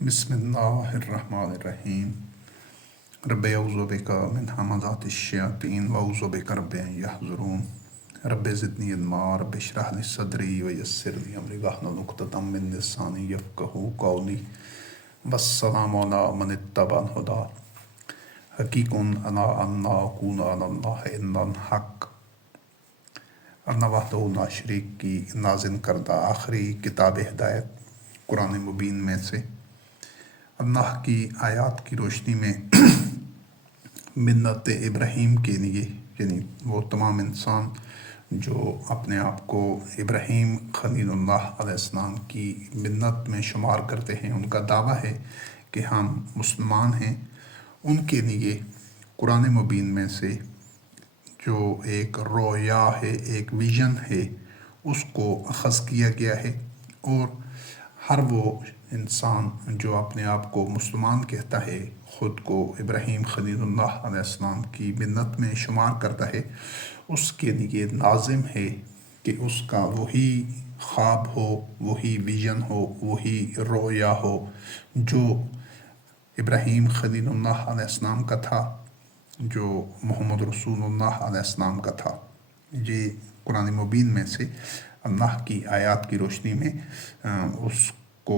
بسم اللہ الرحمن الرحیم رب اعوذ بک من همزات الشیاطین واعوذ بک رب ان یحضرون رب زدنی علما رب اشرح لی صدری ویسر لی امری واحلل عقدۃ من لسانی یفقہوا قولی والسلام علی من اتبع الہدی حقیق انا لا اکون علی اللہ الا الحق اللہ وحدہ لا شریک کی نازل کردہ آخری کتاب ہدایت قرآن مبین میں سے اللہ کی آیات کی روشنی میں ملت ابراہیم کے لیے، یعنی وہ تمام انسان جو اپنے آپ کو ابراہیم خلیل اللہ علیہ السلام کی ملت میں شمار کرتے ہیں، ان کا دعویٰ ہے کہ ہم مسلمان ہیں، ان کے لیے قرآن مبین میں سے جو ایک رویا ہے، ایک ویژن ہے، اس کو اخذ کیا گیا ہے۔ اور ہر وہ انسان جو اپنے آپ کو مسلمان کہتا ہے، خود کو ابراہیم خلیل اللہ علیہ السلام کی ملت میں شمار کرتا ہے، اس کے لیے لازم ہے کہ اس کا وہی خواب ہو، وہی ویژن ہو، وہی رویا ہو جو ابراہیم خلیل اللہ علیہ السلام کا تھا، جو محمد رسول اللہ علیہ السلام کا تھا۔ یہ قرآن مبین میں سے اللہ کی آیات کی روشنی میں اس کو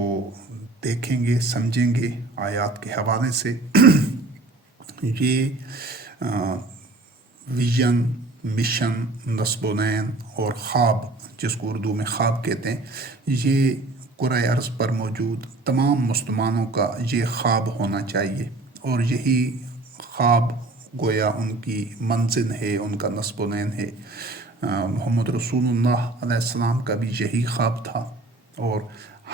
دیکھیں گے، سمجھیں گے آیات کے حوالے سے۔ یہ ویژن، مشن، نصب و نین اور خواب، جس کو اردو میں خواب کہتے ہیں، یہ کرۂ ارض پر موجود تمام مسلمانوں کا یہ خواب ہونا چاہیے، اور یہی خواب گویا ان کی منزل ہے، ان کا نصب و نین ہے۔ محمد رسول اللہ علیہ السلام کا بھی یہی خواب تھا، اور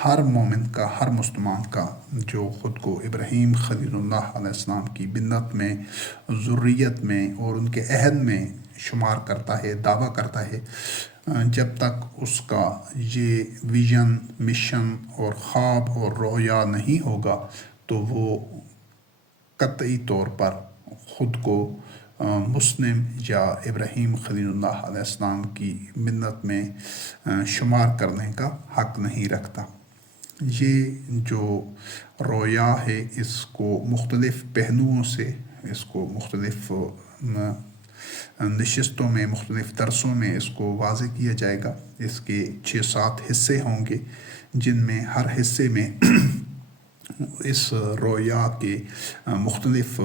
ہر مومن کا، ہر مسلمان کا جو خود کو ابراہیم خلیل اللہ علیہ السلام کی ملت میں، ذریت میں اور ان کے عہد میں شمار کرتا ہے، دعویٰ کرتا ہے، جب تک اس کا یہ ویژن، مشن اور خواب اور رویا نہیں ہوگا تو وہ قطعی طور پر خود کو مسلم یا ابراہیم خلیل اللہ علیہ السلام کی ملت میں شمار کرنے کا حق نہیں رکھتا۔ یہ جو رویا ہے، اس کو مختلف پہلوؤں سے، اس کو مختلف نشستوں میں، مختلف درسوں میں اس کو واضح کیا جائے گا۔ اس کے 6-7 حصے ہوں گے، جن میں ہر حصے میں اس رویا کے مختلف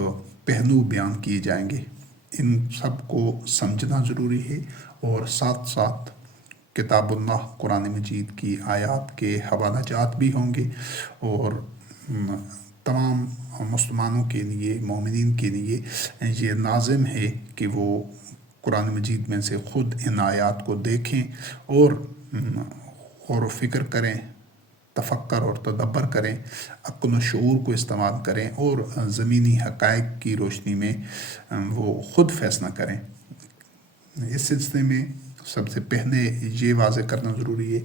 پہلو بیان کیے جائیں گے۔ ان سب کو سمجھنا ضروری ہے، اور ساتھ ساتھ کتاب اللہ قرآن مجید کی آیات کے حوالہ جات بھی ہوں گے، اور تمام مسلمانوں کے لیے، مومنین کے لیے یہ لازم ہے کہ وہ قرآن مجید میں سے خود ان آیات کو دیکھیں اور غور و فکر کریں، تفکر اور تدبر کریں، عقل و شعور کو استعمال کریں، اور زمینی حقائق کی روشنی میں وہ خود فیصلہ کریں۔ اس سلسلے میں سب سے پہلے یہ واضح کرنا ضروری ہے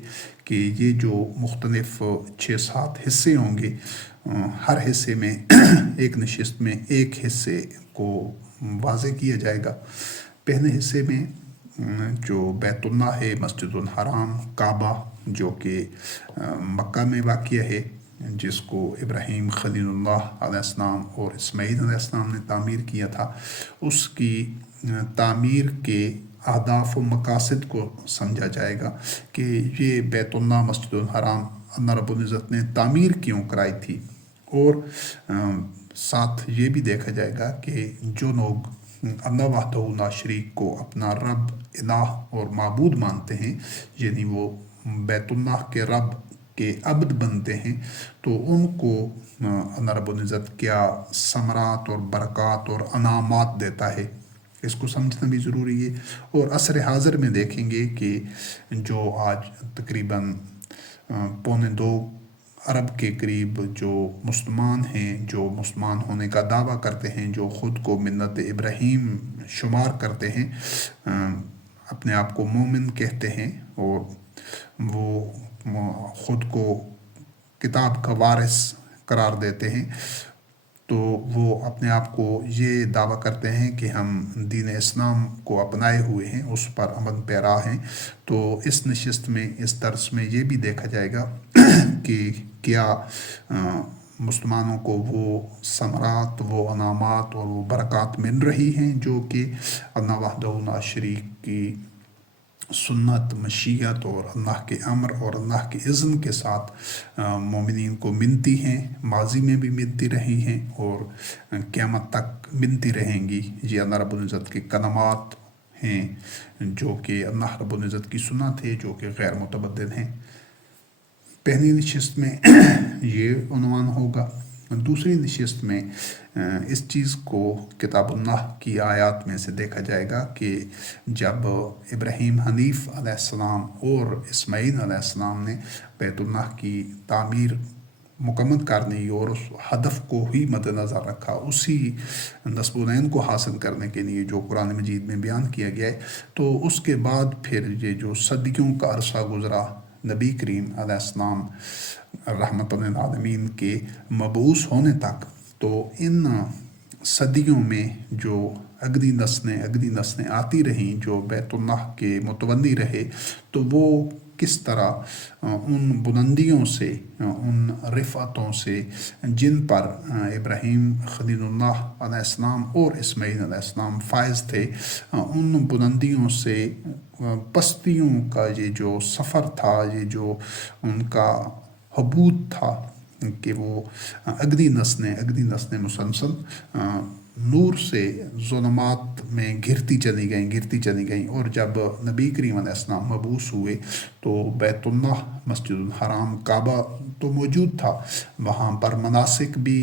کہ یہ جو مختلف 6-7 حصے ہوں گے، ہر حصے میں ایک نشست میں ایک حصے کو واضح کیا جائے گا۔ پہلے حصے میں جو بیت اللہ ہے، مسجد الحرام، کعبہ، جو کہ مکہ میں واقع ہے، جس کو ابراہیم خلیل اللہ علیہ السلام اور اسماعیل علیہ السلام نے تعمیر کیا تھا، اس کی تعمیر کے اہداف و مقاصد کو سمجھا جائے گا کہ یہ بیت اللہ، مسجد الحرام اللہ رب العزت نے تعمیر کیوں کرائی تھی، اور ساتھ یہ بھی دیکھا جائے گا کہ جو لوگ اللہ وحدہ لا شریک کو اپنا رب، الہ اور معبود مانتے ہیں، یعنی وہ بیت اللہ کے رب کے عبد بنتے ہیں، تو ان کو اللہ رب العزت کیا ثمرات اور برکات اور انعامات دیتا ہے، اس کو سمجھنا بھی ضروری ہے۔ اور عصر حاضر میں دیکھیں گے کہ جو آج تقریباً 2.25 ارب کے قریب جو مسلمان ہیں، جو مسلمان ہونے کا دعویٰ کرتے ہیں، جو خود کو ملت ابراہیم شمار کرتے ہیں، اپنے آپ کو مومن کہتے ہیں، اور وہ خود کو کتاب کا وارث قرار دیتے ہیں، تو وہ اپنے آپ کو یہ دعویٰ کرتے ہیں کہ ہم دین اسلام کو اپنائے ہوئے ہیں، اس پر عمل پیرا ہیں۔ تو اس نشست میں، اس درس میں یہ بھی دیکھا جائے گا کہ کیا مسلمانوں کو وہ ثمرات، وہ انعامات اور وہ برکات مل رہی ہیں جو کہ اللہ وحدہ لا شریک کی سنت، مشیت اور اللہ کے امر اور اللہ کے اذن کے ساتھ مومنین کو ملتی ہیں، ماضی میں بھی ملتی رہی ہیں اور قیامت تک ملتی رہیں گی۔ یہ اللہ رب العزت کے کلمات ہیں جو کہ اللہ رب العزت کی سنت ہے، جو کہ غیر متبدل ہیں۔ پہلی نشست میں یہ عنوان ہوگا۔ دوسری نشست میں اس چیز کو کتاب اللہ کی آیات میں سے دیکھا جائے گا کہ جب ابراہیم حنیف علیہ السلام اور اسماعیل علیہ السلام نے بیت اللہ کی تعمیر مکمل کرنے اور اس ہدف کو ہی مد نظر رکھا، اسی نصب العین کو حاصل کرنے کے لیے جو قرآن مجید میں بیان کیا گیا ہے، تو اس کے بعد پھر یہ جو صدیوں کا عرصہ گزرا، نبی کریم علیہ السلام رحمت للعالمین کے مبعوث ہونے تک، تو ان صدیوں میں جو اگلی نسلیں آتی رہیں جو بیت اللہ کے متولی رہے، تو وہ کس طرح ان بلندیوں سے، ان رفعتوں سے جن پر ابراہیم خلیل اللہ علیہ السلام اور اسماعیل علیہ السلام فائز تھے، ان بلندیوں سے پستیوں کا یہ جو سفر تھا، یہ جو ان کا حبوط تھا کہ وہ اگلی نسلیں مسلسل نور سے ظلمات میں گھرتی چلی گئیں اور جب نبی کریم علیہ السلام مبعوث ہوئے تو بیت اللہ، مسجد الحرام، کعبہ تو موجود تھا، وہاں پر مناسک بھی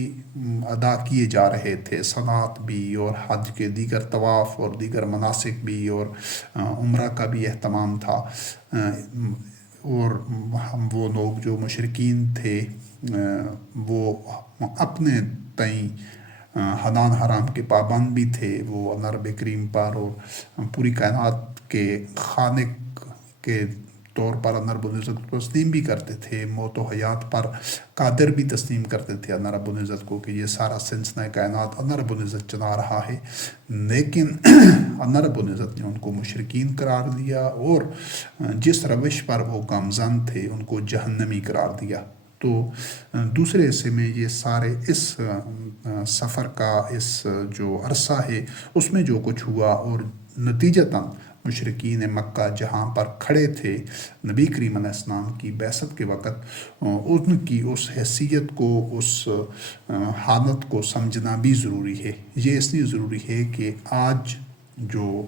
ادا کیے جا رہے تھے، صلاۃ بھی اور حج کے دیگر طواف اور دیگر مناسک بھی اور عمرہ کا بھی اہتمام تھا، اور وہ لوگ جو مشرکین تھے وہ اپنے تئیں حلال حرام کے پابند بھی تھے، وہ اللہ رب کریم پر اور پوری کائنات کے خالق کے طور پر اللہ رب العزت کو تسلیم بھی کرتے تھے، موت و حیات پر قادر بھی تسلیم کرتے تھے اللہ رب العزت کو کہ یہ سارا سلسلہ کائنات اللہ رب العزت چلا رہا ہے، لیکن اللہ رب العزت نے ان کو مشرکین قرار دیا اور جس روش پر وہ گامزن تھے ان کو جہنمی قرار دیا۔ تو دوسرے حصے میں یہ سارے اس سفر کا اس جو عرصہ ہے اس میں جو کچھ ہوا اور نتیجتاً مشرکین مکہ جہاں پر کھڑے تھے نبی کریم علیہ السلام کی بعثت کے وقت، ان کی اس حیثیت کو، اس حالت کو سمجھنا بھی ضروری ہے۔ یہ اس لیے ضروری ہے کہ آج جو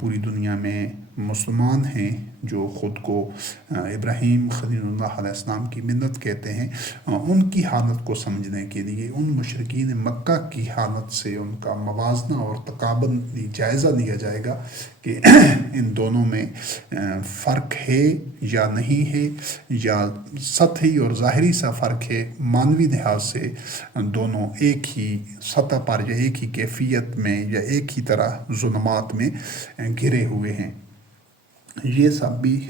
پوری دنیا میں مسلمان ہیں جو خود کو ابراہیم خلیل اللہ علیہ السلام کی ملت کہتے ہیں، ان کی حالت کو سمجھنے کے لیے ان مشرکین مکہ کی حالت سے ان کا موازنہ اور تقابلی جائزہ لیا جائے گا کہ ان دونوں میں فرق ہے یا نہیں ہے، یا سطحی اور ظاہری سا فرق ہے، معنوی لحاظ سے دونوں ایک ہی سطح پر یا ایک ہی کیفیت میں یا ایک ہی طرح ظلمات میں گھرے ہوئے ہیں۔ یہ سب بھی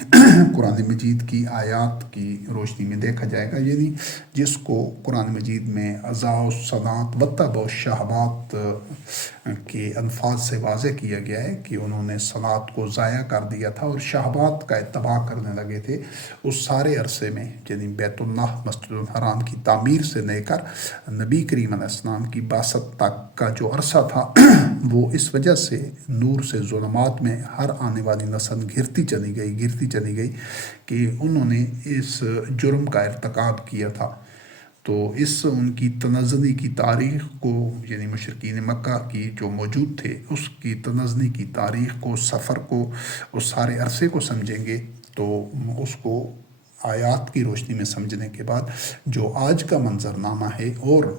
قرآن مجید کی آیات کی روشنی میں دیکھا جائے گا، یعنی جس کو قرآن مجید میں اضاء الصلاۃ واتبعوا الشہوات کے الفاظ سے واضح کیا گیا ہے کہ انہوں نے صلاۃ کو ضائع کر دیا تھا اور شہوات کا اتباع کرنے لگے تھے۔ اس سارے عرصے میں یعنی بیت اللہ، مسجد الحرام کی تعمیر سے لے کر نبی کریم علیہ السلام کی بعثت تک کا جو عرصہ تھا وہ اس وجہ سے نور سے ظلمات میں ہر آنے والی نسل گرتی چلی گئی کہ انہوں نے اس جرم کا ارتکاب کیا تھا۔ تو اس ان کی تنزلی کی تاریخ کو، یعنی مشرکین مکہ کی جو موجود تھے، اس کی تنزلی کی تاریخ کو، سفر کو، اس سارے عرصے کو سمجھیں گے تو اس کو آیات کی روشنی میں سمجھنے کے بعد جو آج کا منظرنامہ ہے اور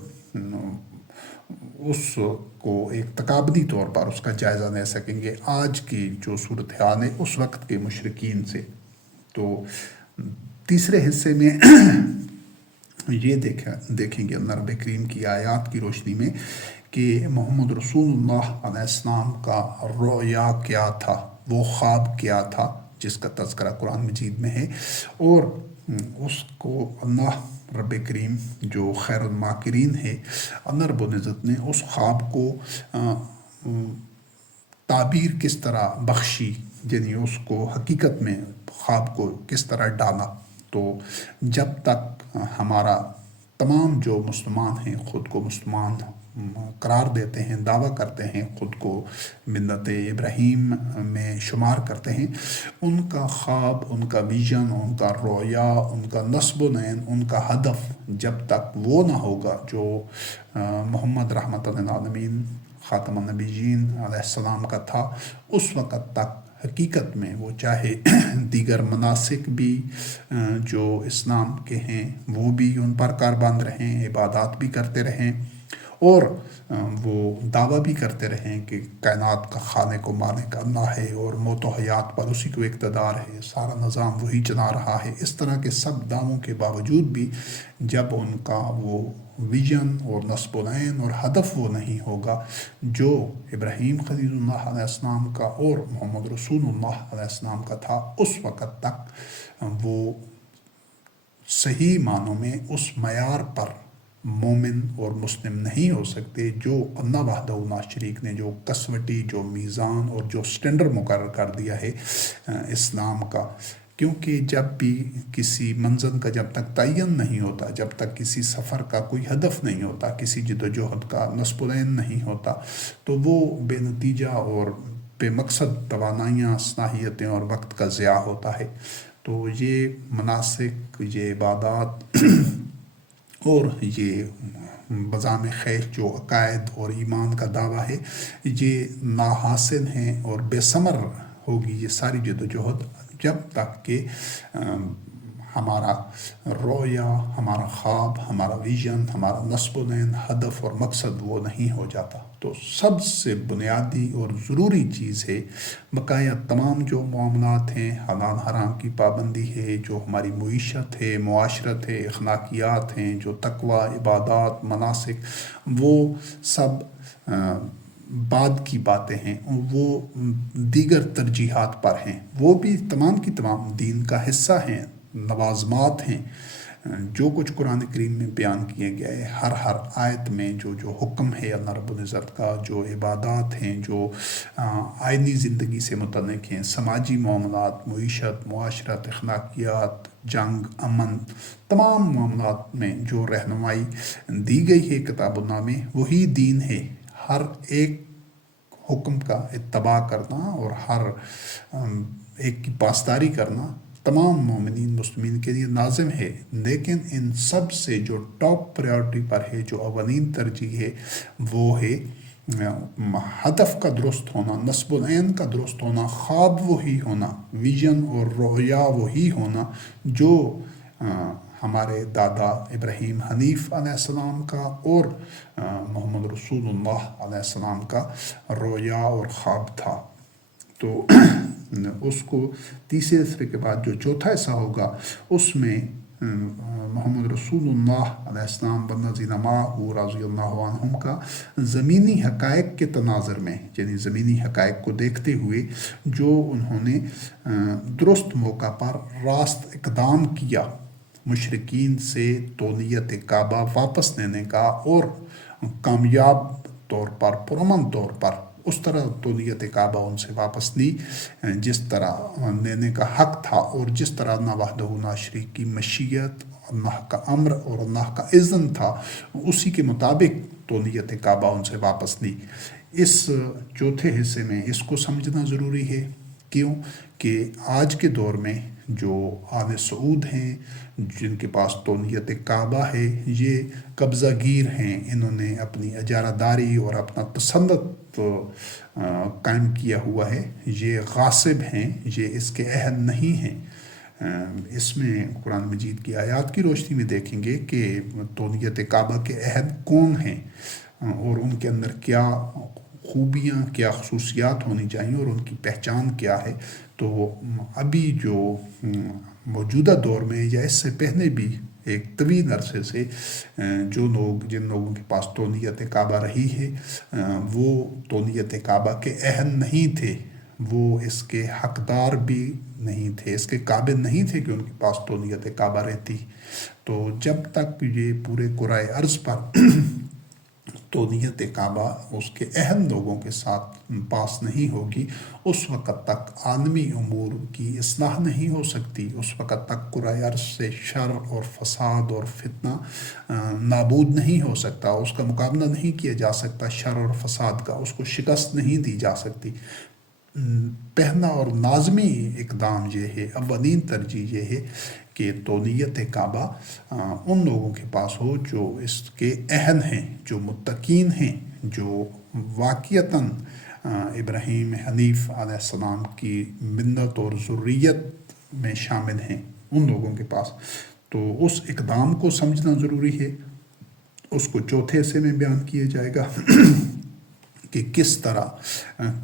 اس کو ایک تقابلی طور پر اس کا جائزہ لے سکیں گے آج کی جو صورتحال ہے اس وقت کے مشرکین سے۔ تو تیسرے حصے میں یہ دیکھیں گے اللہ رب کریم کی آیات کی روشنی میں کہ محمد رسول اللہ علیہ السلام کا رؤیا کیا تھا، وہ خواب کیا تھا جس کا تذکرہ قرآن مجید میں ہے، اور اس کو اللہ رب کریم جو خیر الماکرین ہے، اللہ رب العزت نے اس خواب کو تعبیر کس طرح بخشی، یعنی اس کو حقیقت میں خواب کو کس طرح ڈالا۔ تو جب تک ہمارا تمام جو مسلمان ہیں خود کو مسلمان قرار دیتے ہیں، دعویٰ کرتے ہیں، خود کو ملت ابراہیم میں شمار کرتے ہیں، ان کا خواب، ان کا ویژن، ان کا رویا، ان کا نصب و نین، ان کا ہدف جب تک وہ نہ ہوگا جو محمد رحمت للعالمین خاتم النبیین علیہ السلام کا تھا، اس وقت تک حقیقت میں وہ چاہے دیگر مناسک بھی جو اسلام کے ہیں وہ بھی ان پر کاربند رہیں، عبادات بھی کرتے رہیں، اور وہ دعویٰ بھی کرتے رہیں کہ کائنات کا خالق و مالک اللہ ہے اور موت و حیات پر اسی کو اقتدار ہے، سارا نظام وہی چلا رہا ہے، اس طرح کے سب دعووں کے باوجود بھی جب ان کا وہ ویژن اور نصب العین اور ہدف وہ نہیں ہوگا جو ابراہیم خلیل اللہ علیہ السلام کا اور محمد رسول اللہ علیہ السلام کا تھا، اس وقت تک وہ صحیح معنوں میں اس معیار پر مومن اور مسلم نہیں ہو سکتے جو اللہ وحدہ لا شریک نے جو کسوٹی، جو میزان اور جو سٹینڈر مقرر کر دیا ہے اسلام کا۔ کیونکہ جب بھی کسی منزل کا جب تک تعین نہیں ہوتا، جب تک کسی سفر کا کوئی ہدف نہیں ہوتا، کسی جد و جہد کا نصب العین نہیں ہوتا، تو وہ بے نتیجہ اور بے مقصد توانائیاں، صلاحیتیں اور وقت کا ضیاع ہوتا ہے۔ تو یہ مناسک، یہ عبادات اور یہ بذام خیش جو عقائد اور ایمان کا دعویٰ ہے، یہ ناحاصل ہیں اور بے ثمر ہوگی یہ ساری جد و جہد جب تک کہ ہمارا رویا، ہمارا خواب، ہمارا ویژن، ہمارا نصب العین، ہدف اور مقصد وہ نہیں ہو جاتا۔ تو سب سے بنیادی اور ضروری چیز ہے بقایا تمام جو معاملات ہیں، حلال حرام کی پابندی ہے، جو ہماری معیشت ہے، معاشرت ہے، اخلاقیات ہیں، جو تقوی، عبادات، مناسک، وہ سب بعد کی باتیں ہیں، وہ دیگر ترجیحات پر ہیں، وہ بھی تمام کی تمام دین کا حصہ ہیں، لوازمات ہیں۔ جو کچھ قرآن کریم میں بیان کیے گئے، ہر آیت میں جو حکم ہے اللہ رب العزت کا، جو عبادات ہیں، جو آئینی زندگی سے متعلق ہیں، سماجی معاملات، معیشت، معاشرت، اخلاقیات، جنگ، امن، تمام معاملات میں جو رہنمائی دی گئی ہے کتاب اللہ میں، وہی دین ہے۔ ہر ایک حکم کا اتباع کرنا اور ہر ایک کی پاسداری کرنا تمام مومنین مسلمین کے لیے لازم ہے، لیکن ان سب سے جو ٹاپ پریورٹی پر ہے، جو اولین ترجیح ہے، وہ ہے ہدف کا درست ہونا، نصب العین کا درست ہونا، خواب وہی ہونا، ویژن اور رویا وہی ہونا جو ہمارے دادا ابراہیم حنیف علیہ السلام کا اور محمد رسول اللہ علیہ السلام کا رویا اور خواب تھا۔ تو اس کو تیسرے حصے کے بعد جو چوتھا حصہ ہوگا، اس میں محمد رسول اللہ علیہ السلام والذین معہ رضی اللہ عنہم کا زمینی حقائق کے تناظر میں، یعنی زمینی حقائق کو دیکھتے ہوئے جو انہوں نے درست موقع پر راست اقدام کیا، مشرکین سے تولیت کعبہ واپس لینے کا، اور کامیاب طور پر، پرامن طور پر اس طرح تولیت کعبہ ان سے واپس لی جس طرح لینے کا حق تھا، اور جس طرح اللہ وحدہ لا شریک کی مشیت، اللہ کا امر اور اللہ کا اذن تھا، اسی کے مطابق تولیت کعبہ ان سے واپس لی۔ اس چوتھے حصے میں اس کو سمجھنا ضروری ہے۔ کیوں کہ آج کے دور میں جو آل سعود ہیں، جن کے پاس تولیت کعبہ ہے، یہ قبضہ گیر ہیں، انہوں نے اپنی اجارہ داری اور اپنا تسلط قائم کیا ہوا ہے، یہ غاصب ہیں، یہ اس کے اہل نہیں ہیں۔ اس میں قرآن مجید کی آیات کی روشنی میں دیکھیں گے کہ تولیت کعبہ کے اہل کون ہیں اور ان کے اندر کیا خوبیاں، کیا خصوصیات ہونی چاہیے اور ان کی پہچان کیا ہے۔ تو ابھی جو موجودہ دور میں یا اس سے پہلے بھی ایک طویل عرصے سے جن لوگوں کے پاس تولیت کعبہ رہی ہے، وہ تولیت کعبہ کے اہل نہیں تھے، وہ اس کے حقدار بھی نہیں تھے، اس کے قابل نہیں تھے کہ ان کے پاس تولیت کعبہ رہتی۔ تو جب تک یہ پورے کرۂ ارض پر نیت کعبہ اس کے اہم لوگوں کے ساتھ پاس نہیں ہوگی، اس وقت تک عالمی امور کی اصلاح نہیں ہو سکتی، اس وقت تک کرۂ ارض سے شر اور فساد اور فتنہ نابود نہیں ہو سکتا، اس کا مقابلہ نہیں کیا جا سکتا، شر اور فساد کا اس کو شکست نہیں دی جا سکتی۔ پہلا اور لازمی اقدام یہ ہے، اولین ترجیح یہ ہے کہ نیت کعبہ ان لوگوں کے پاس ہو جو اس کے اہل ہیں، جو متقین ہیں، جو واقعتاً ابراہیم حنیف علیہ السلام کی ملت اور ذریت میں شامل ہیں، ان لوگوں کے پاس۔ تو اس اقدام کو سمجھنا ضروری ہے۔ اس کو چوتھے حصے میں بیان کیا جائے گا کہ کس طرح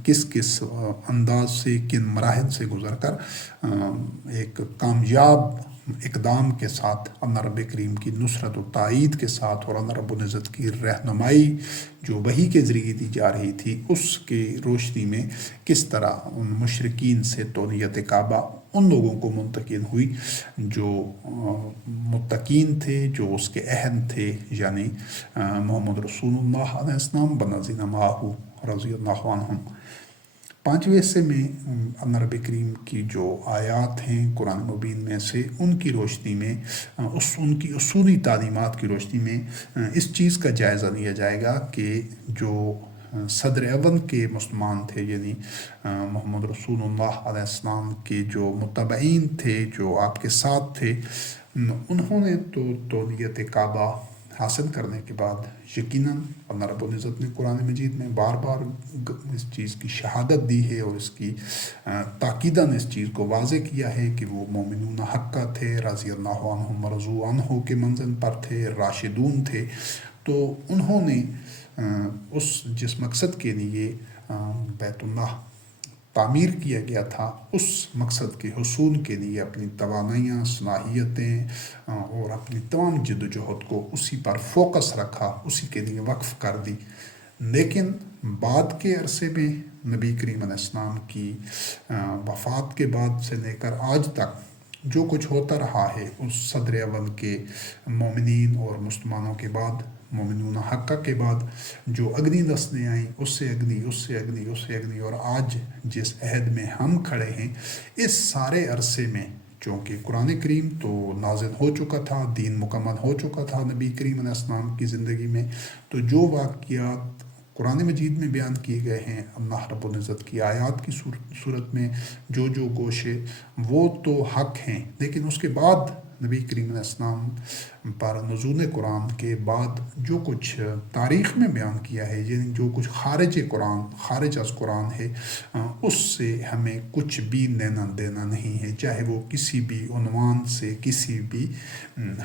کس انداز سے، کن مراحل سے گزر کر ایک کامیاب اقدام کے ساتھ اللہ رب کریم کی نصرت و تائید کے ساتھ اور اللہ رب العزت کی رہنمائی جو وحی کے ذریعے دی جا رہی تھی، اس کی روشنی میں کس طرح ان مشرکین سے نیت کعبہ ان لوگوں کو منتقل ہوئی جو متقین تھے، جو اس کے اہم تھے، یعنی محمد رسول اللہ علیہ السلام بنظیر معاہو رضی اللہ عنہم۔ پانچویں حصے میں اللہ رب کریم کی جو آیات ہیں قرآن مبین میں سے، ان کی روشنی میں، ان کی اصولی تعلیمات کی روشنی میں اس چیز کا جائزہ لیا جائے گا کہ جو صدر اول کے مسلمان تھے، یعنی محمد رسول اللہ علیہ السلام کے جو متبعین تھے، جو آپ کے ساتھ تھے، انہوں نے تو نیت کعبہ حاصل کرنے کے بعد یقیناً اللہ رب العزت نے قرآن مجید میں بار بار اس چیز کی شہادت دی ہے اور اس کی تاکیداً اس چیز کو واضح کیا ہے کہ وہ مومنون حقہ تھے، رضی اللہ عنہم ورضوا عنہ کے منزل پر تھے، راشدون تھے۔ تو انہوں نے اس جس مقصد کے لیے بیت اللہ تعمیر کیا گیا تھا، اس مقصد کے حصول کے لیے اپنی توانائیاں، صلاحیتیں اور اپنی تمام جد و جہد کو اسی پر فوکس رکھا، اسی کے لیے وقف کر دی۔ لیکن بعد کے عرصے میں نبی کریم علیہ السلام کی وفات کے بعد سے لے کر آج تک جو کچھ ہوتا رہا ہے، اس صدر اول کے مومنین اور مسلمانوں کے بعد، مومنون حقہ کے بعد جو اگلی نسلیں آئیں، اس سے اگلی اور آج جس عہد میں ہم کھڑے ہیں، اس سارے عرصے میں چونکہ قرآن کریم تو نازل ہو چکا تھا، دین مکمل ہو چکا تھا نبی کریم علیہ السلام کی زندگی میں، تو جو واقعات قرآن مجید میں بیان کیے گئے ہیں اللہ رب العزت کی آیات کی صورت میں، جو گوشے، وہ تو حق ہیں۔ لیکن اس کے بعد نبی کریم علیہ السلام پر نزول قرآن کے بعد جو کچھ تاریخ میں بیان کیا ہے، یعنی جو کچھ خارج از قرآن ہے، اس سے ہمیں کچھ بھی لینا دینا نہیں ہے، چاہے وہ کسی بھی عنوان سے، کسی بھی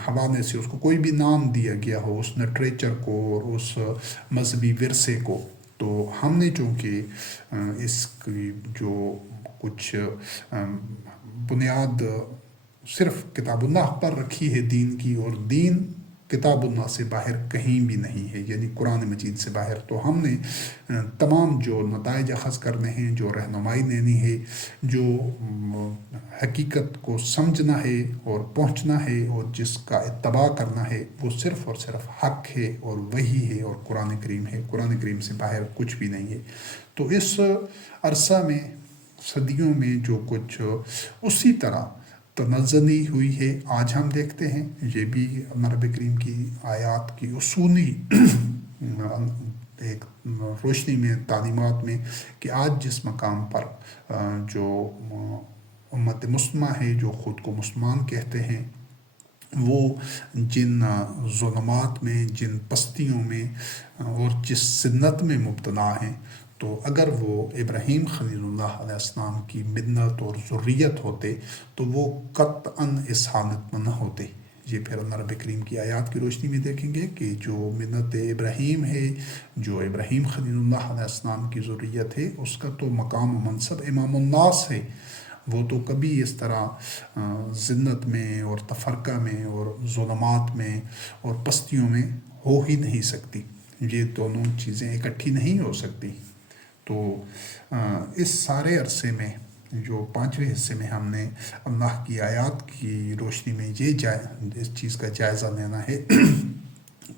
حوالے سے اس کو کوئی بھی نام دیا گیا ہو، اس لٹریچر کو اور اس مذہبی ورثے کو۔ تو ہم نے چونکہ اس کی جو کچھ بنیاد صرف کتاب اللہ پر رکھی ہے دین کی، اور دین کتاب اللہ سے باہر کہیں بھی نہیں ہے، یعنی قرآن مجید سے باہر، تو ہم نے تمام جو نتائج اخذ کرنے ہیں، جو رہنمائی لینی ہے، جو حقیقت کو سمجھنا ہے اور پہنچنا ہے اور جس کا اتباع کرنا ہے، وہ صرف اور صرف حق ہے اور وحی ہے اور قرآن کریم ہے، قرآن کریم سے باہر کچھ بھی نہیں ہے۔ تو اس عرصہ میں، صدیوں میں جو کچھ اسی طرح تنزلی ہوئی ہے، آج ہم دیکھتے ہیں، یہ بھی اللہ رب کریم کی آیات کی اصولی ایک روشنی میں، تعلیمات میں، کہ آج جس مقام پر جو امت مسلمہ ہے، جو خود کو مسلمان کہتے ہیں، وہ جن ظلمات میں، جن پستیوں میں اور جس سنت میں مبتلا ہیں، تو اگر وہ ابراہیم خلیل اللہ علیہ السلام کی ملت اور ذریت ہوتے تو وہ قطعاً اس حالت میں نہ ہوتے۔ یہ پھر اللہ رب کریم کی آیات کی روشنی میں دیکھیں گے کہ جو ملت ابراہیم ہے، جو ابراہیم خلیل اللہ علیہ السلام کی ذریت ہے، اس کا تو مقام و منصب امام الناس ہے، وہ تو کبھی اس طرح ذلت میں اور تفرقہ میں اور ظلمات میں اور پستیوں میں ہو ہی نہیں سکتی، یہ دونوں چیزیں اکٹھی نہیں ہو سکتی۔ تو اس سارے عرصے میں، جو پانچویں حصے میں ہم نے اللہ کی آیات کی روشنی میں اس چیز کا جائزہ لینا ہے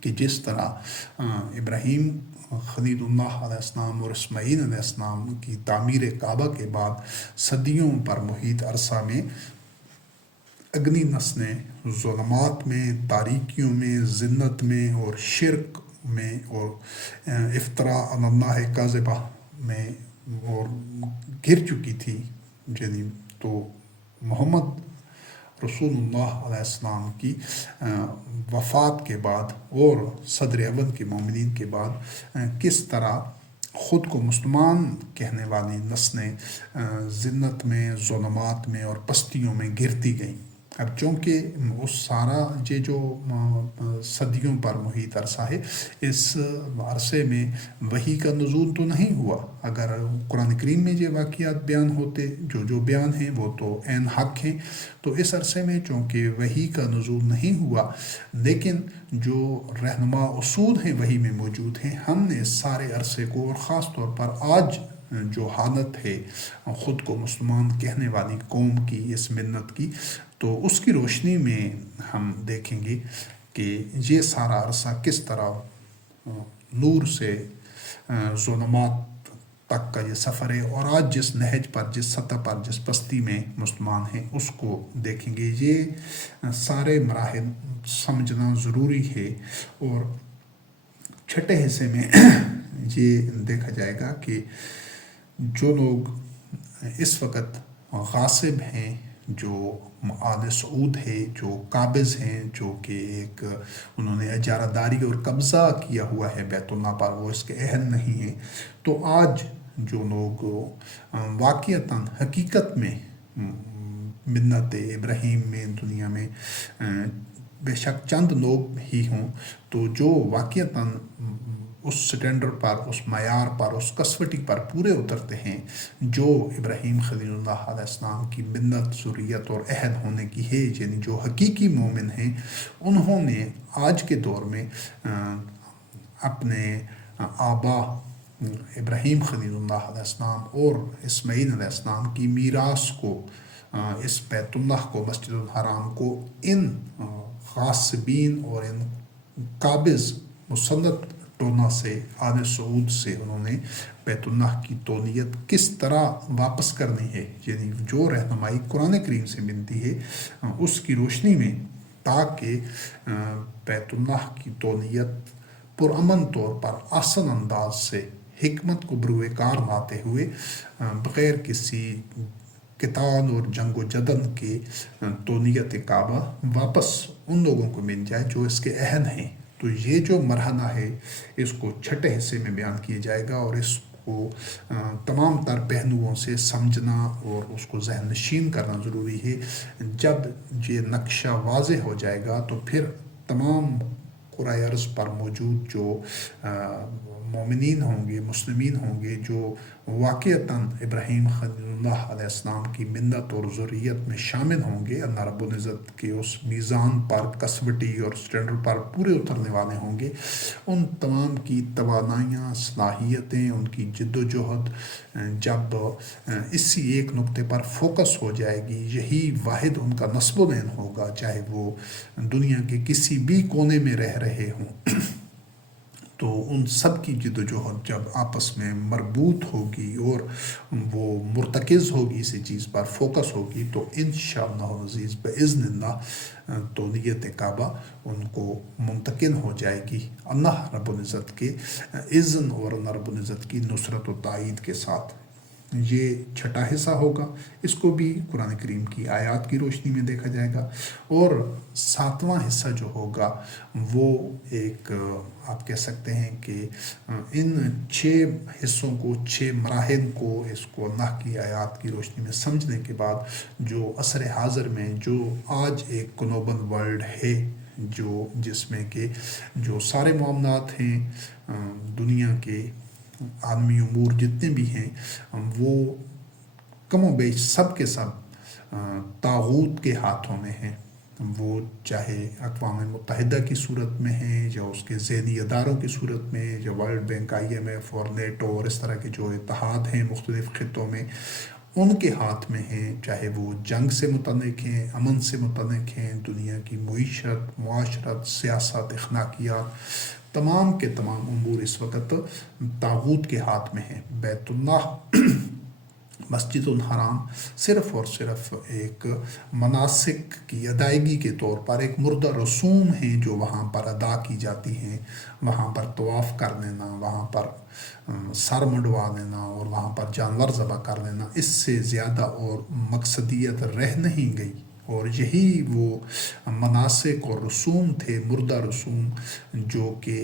کہ جس طرح ابراہیم خلیل اللہ علیہ السلام اور اسماعیل علیہ السلام کی تعمیر کعبہ کے بعد صدیوں پر محیط عرصہ میں اگنی نسلیں ظلمات میں، تاریکیوں میں، ذلت میں اور شرک میں اور افطراء علی اللہ کاذبہ میں اور گر چکی تھی، یعنی تو محمد رسول اللہ علیہ السلام کی وفات کے بعد اور صدر اول کے مومنین کے بعد کس طرح خود کو مسلمان کہنے والی نسلیں ذلت میں، ظلمات میں اور پستیوں میں گرتی گئیں۔ اب چونکہ اس سارا یہ جو صدیوں پر محیط عرصہ ہے، اس عرصے میں وحی کا نزول تو نہیں ہوا۔ اگر قرآن کریم میں یہ واقعات بیان ہوتے جو بیان ہیں وہ تو عین حق ہیں، تو اس عرصے میں چونکہ وحی کا نزول نہیں ہوا، لیکن جو رہنما اصول ہیں وحی میں موجود ہیں، ہم نے اس سارے عرصے کو اور خاص طور پر آج جو حالت ہے خود کو مسلمان کہنے والی قوم کی، اس ملت کی، تو اس کی روشنی میں ہم دیکھیں گے کہ یہ سارا عرصہ کس طرح نور سے ظلمات تک کا یہ سفر ہے، اور آج جس نہج پر، جس سطح پر، جس پستی میں مسلمان ہیں اس کو دیکھیں گے۔ یہ سارے مراحل سمجھنا ضروری ہے، اور چھٹے حصے میں یہ دیکھا جائے گا کہ جو لوگ اس وقت غاصب ہیں، جو آل سعود ہے، جو قابض ہیں، جو کہ ایک انہوں نے اجارہ داری اور قبضہ کیا ہوا ہے بیت اللہ پر، وہ اس کے اہل نہیں ہیں، تو آج جو لوگ واقعتاً حقیقت میں ملت ابراہیم میں دنیا میں بے شک چند لوگ ہی ہوں، تو جو واقعتاً اس سٹینڈرڈ پر، اس معیار پر، اس کسوٹی پر پورے اترتے ہیں جو ابراہیم خلیل اللہ علیہ السلام کی ملت، ذریت اور عہد ہونے کی ہے، یعنی جو حقیقی مومن ہیں، انہوں نے آج کے دور میں اپنے آبا ابراہیم خلیل اللہ علیہ السلام اور اسماعیل علیہ السلام کی میراث کو، اس بیت اللہ کو، مسجد الحرام کو، ان غاصبین اور ان قابض مسلط ٹونا سے، آل سعود سے، انہوں نے بیت اللہ کی تونیت کس طرح واپس کرنی ہے، یعنی جو رہنمائی قرآن کریم سے ملتی ہے اس کی روشنی میں، تاکہ بیت اللہ کی تونیت پرامن طور پر آسان انداز سے حکمت کو بروئے کار لاتے ہوئے بغیر کسی قتال اور جنگ و جدل کے تونیت کعبہ واپس ان لوگوں کو مل جائے جو اس کے اہل ہیں۔ تو یہ جو مرحلہ ہے اس کو چھٹے حصے میں بیان کیا جائے گا، اور اس کو تمام تر پہلوؤں سے سمجھنا اور اس کو ذہن نشین کرنا ضروری ہے۔ جب یہ نقشہ واضح ہو جائے گا تو پھر تمام قرۂ ارض پر موجود جو مومنین ہوں گے، مسلمین ہوں گے، جو واقعتاً ابراہیم خلیل اللہ علیہ السلام کی ملت اور ذریت میں شامل ہوں گے، اللہ رب العزت کے اس میزان پر، کسوٹی اور سٹینڈرڈ پر پورے اترنے والے ہوں گے، ان تمام کی توانائیاں، صلاحیتیں، ان کی جد و جہد جب اسی ایک نقطے پر فوکس ہو جائے گی، یہی واحد ان کا نصب و عین ہوگا، چاہے وہ دنیا کے کسی بھی کونے میں رہ رہے ہوں، تو ان سب کی جد و جہد جب آپس میں مربوط ہوگی اور وہ مرتکز ہوگی، اسی چیز پر فوکس ہوگی، تو انشاءاللہ العزیز باذن اللہ تونیت کعبہ ان کو منتقل ہو جائے گی، اللہ رب العزت کے اذن اور اللہ رب العزت کی نصرت و تائید کے ساتھ۔ یہ چھٹا حصہ ہوگا، اس کو بھی قرآن کریم کی آیات کی روشنی میں دیکھا جائے گا، اور ساتواں حصہ جو ہوگا وہ ایک آپ کہہ سکتے ہیں کہ ان 6 حصوں کو، 6 مراحل کو، اس کو اللہ کی آیات کی روشنی میں سمجھنے کے بعد جو عصر حاضر میں جو آج ایک گلوبل ورلڈ ہے، جس میں کہ جو سارے معاملات ہیں دنیا کے عالمی امور جتنے بھی ہیں، وہ کم و بیش سب کے سب طاغوت کے ہاتھوں میں ہیں، وہ چاہے اقوام متحدہ کی صورت میں ہیں، یا اس کے ذیلی اداروں کی صورت میں، یا ورلڈ بینک، IMF اور نیٹو اور اس طرح کے جو اتحاد ہیں مختلف خطوں میں، ان کے ہاتھ میں ہیں، چاہے وہ جنگ سے متعلق ہیں، امن سے متعلق ہیں، دنیا کی معیشت، معاشرت، سیاست، اخلاقیات، تمام کے تمام امور اس وقت طاغوت کے ہاتھ میں ہیں۔ بیت اللہ مسجد الحرام صرف اور صرف ایک مناسک کی ادائیگی کے طور پر ایک مردہ رسوم ہیں جو وہاں پر ادا کی جاتی ہیں۔ وہاں پر طواف کر لینا، وہاں پر سر منڈوا لینا اور وہاں پر جانور ذبح کر لینا، اس سے زیادہ اور مقصدیت رہ نہیں گئی۔ اور یہی وہ مناسک اور رسوم تھے، مردہ رسوم، جو کہ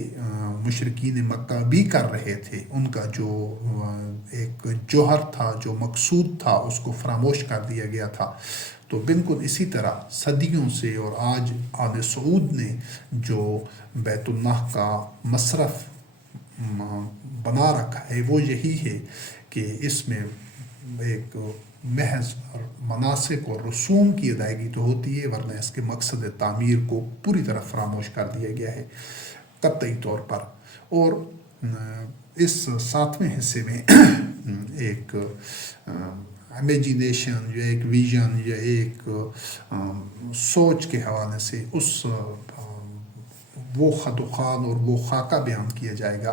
مشرکین مکہ بھی کر رہے تھے۔ ان کا جو ایک جوہر تھا، جو مقصود تھا، اس کو فراموش کر دیا گیا تھا۔ تو بالکل اسی طرح صدیوں سے اور آج آل سعود نے جو بیت اللہ کا مصرف بنا رکھا ہے وہ یہی ہے کہ اس میں ایک محض مناسک اور رسوم کی ادائیگی تو ہوتی ہے، ورنہ اس کے مقصد تعمیر کو پوری طرح فراموش کر دیا گیا ہے قطعی طور پر۔ اور اس 7ویں حصے میں ایک امیجینیشن یا ایک ویژن یا ایک سوچ کے حوالے سے اس وہ خط و خال اور وہ خاکہ بیان کیا جائے گا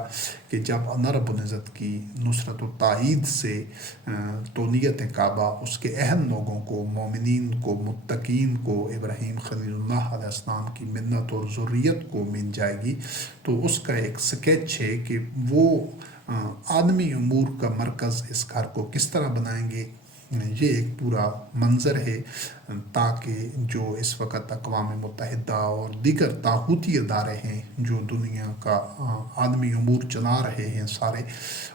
کہ جب اللہ رب العزت کی نصرت و تائید سے تونیت کعبہ اس کے اہم لوگوں کو، مومنین کو، متقین کو، ابراہیم خلیل اللہ علیہ السلام کی منت اور ذریت کو مل جائے گی، تو اس کا ایک سکیچ ہے کہ وہ عالمی امور کا مرکز اس گھر کو کس طرح بنائیں گے۔ یہ ایک پورا منظر ہے تاکہ جو اس وقت اقوام متحدہ اور دیگر طاغوتی ادارے ہیں جو دنیا کا عالمی امور چلا رہے ہیں سارے،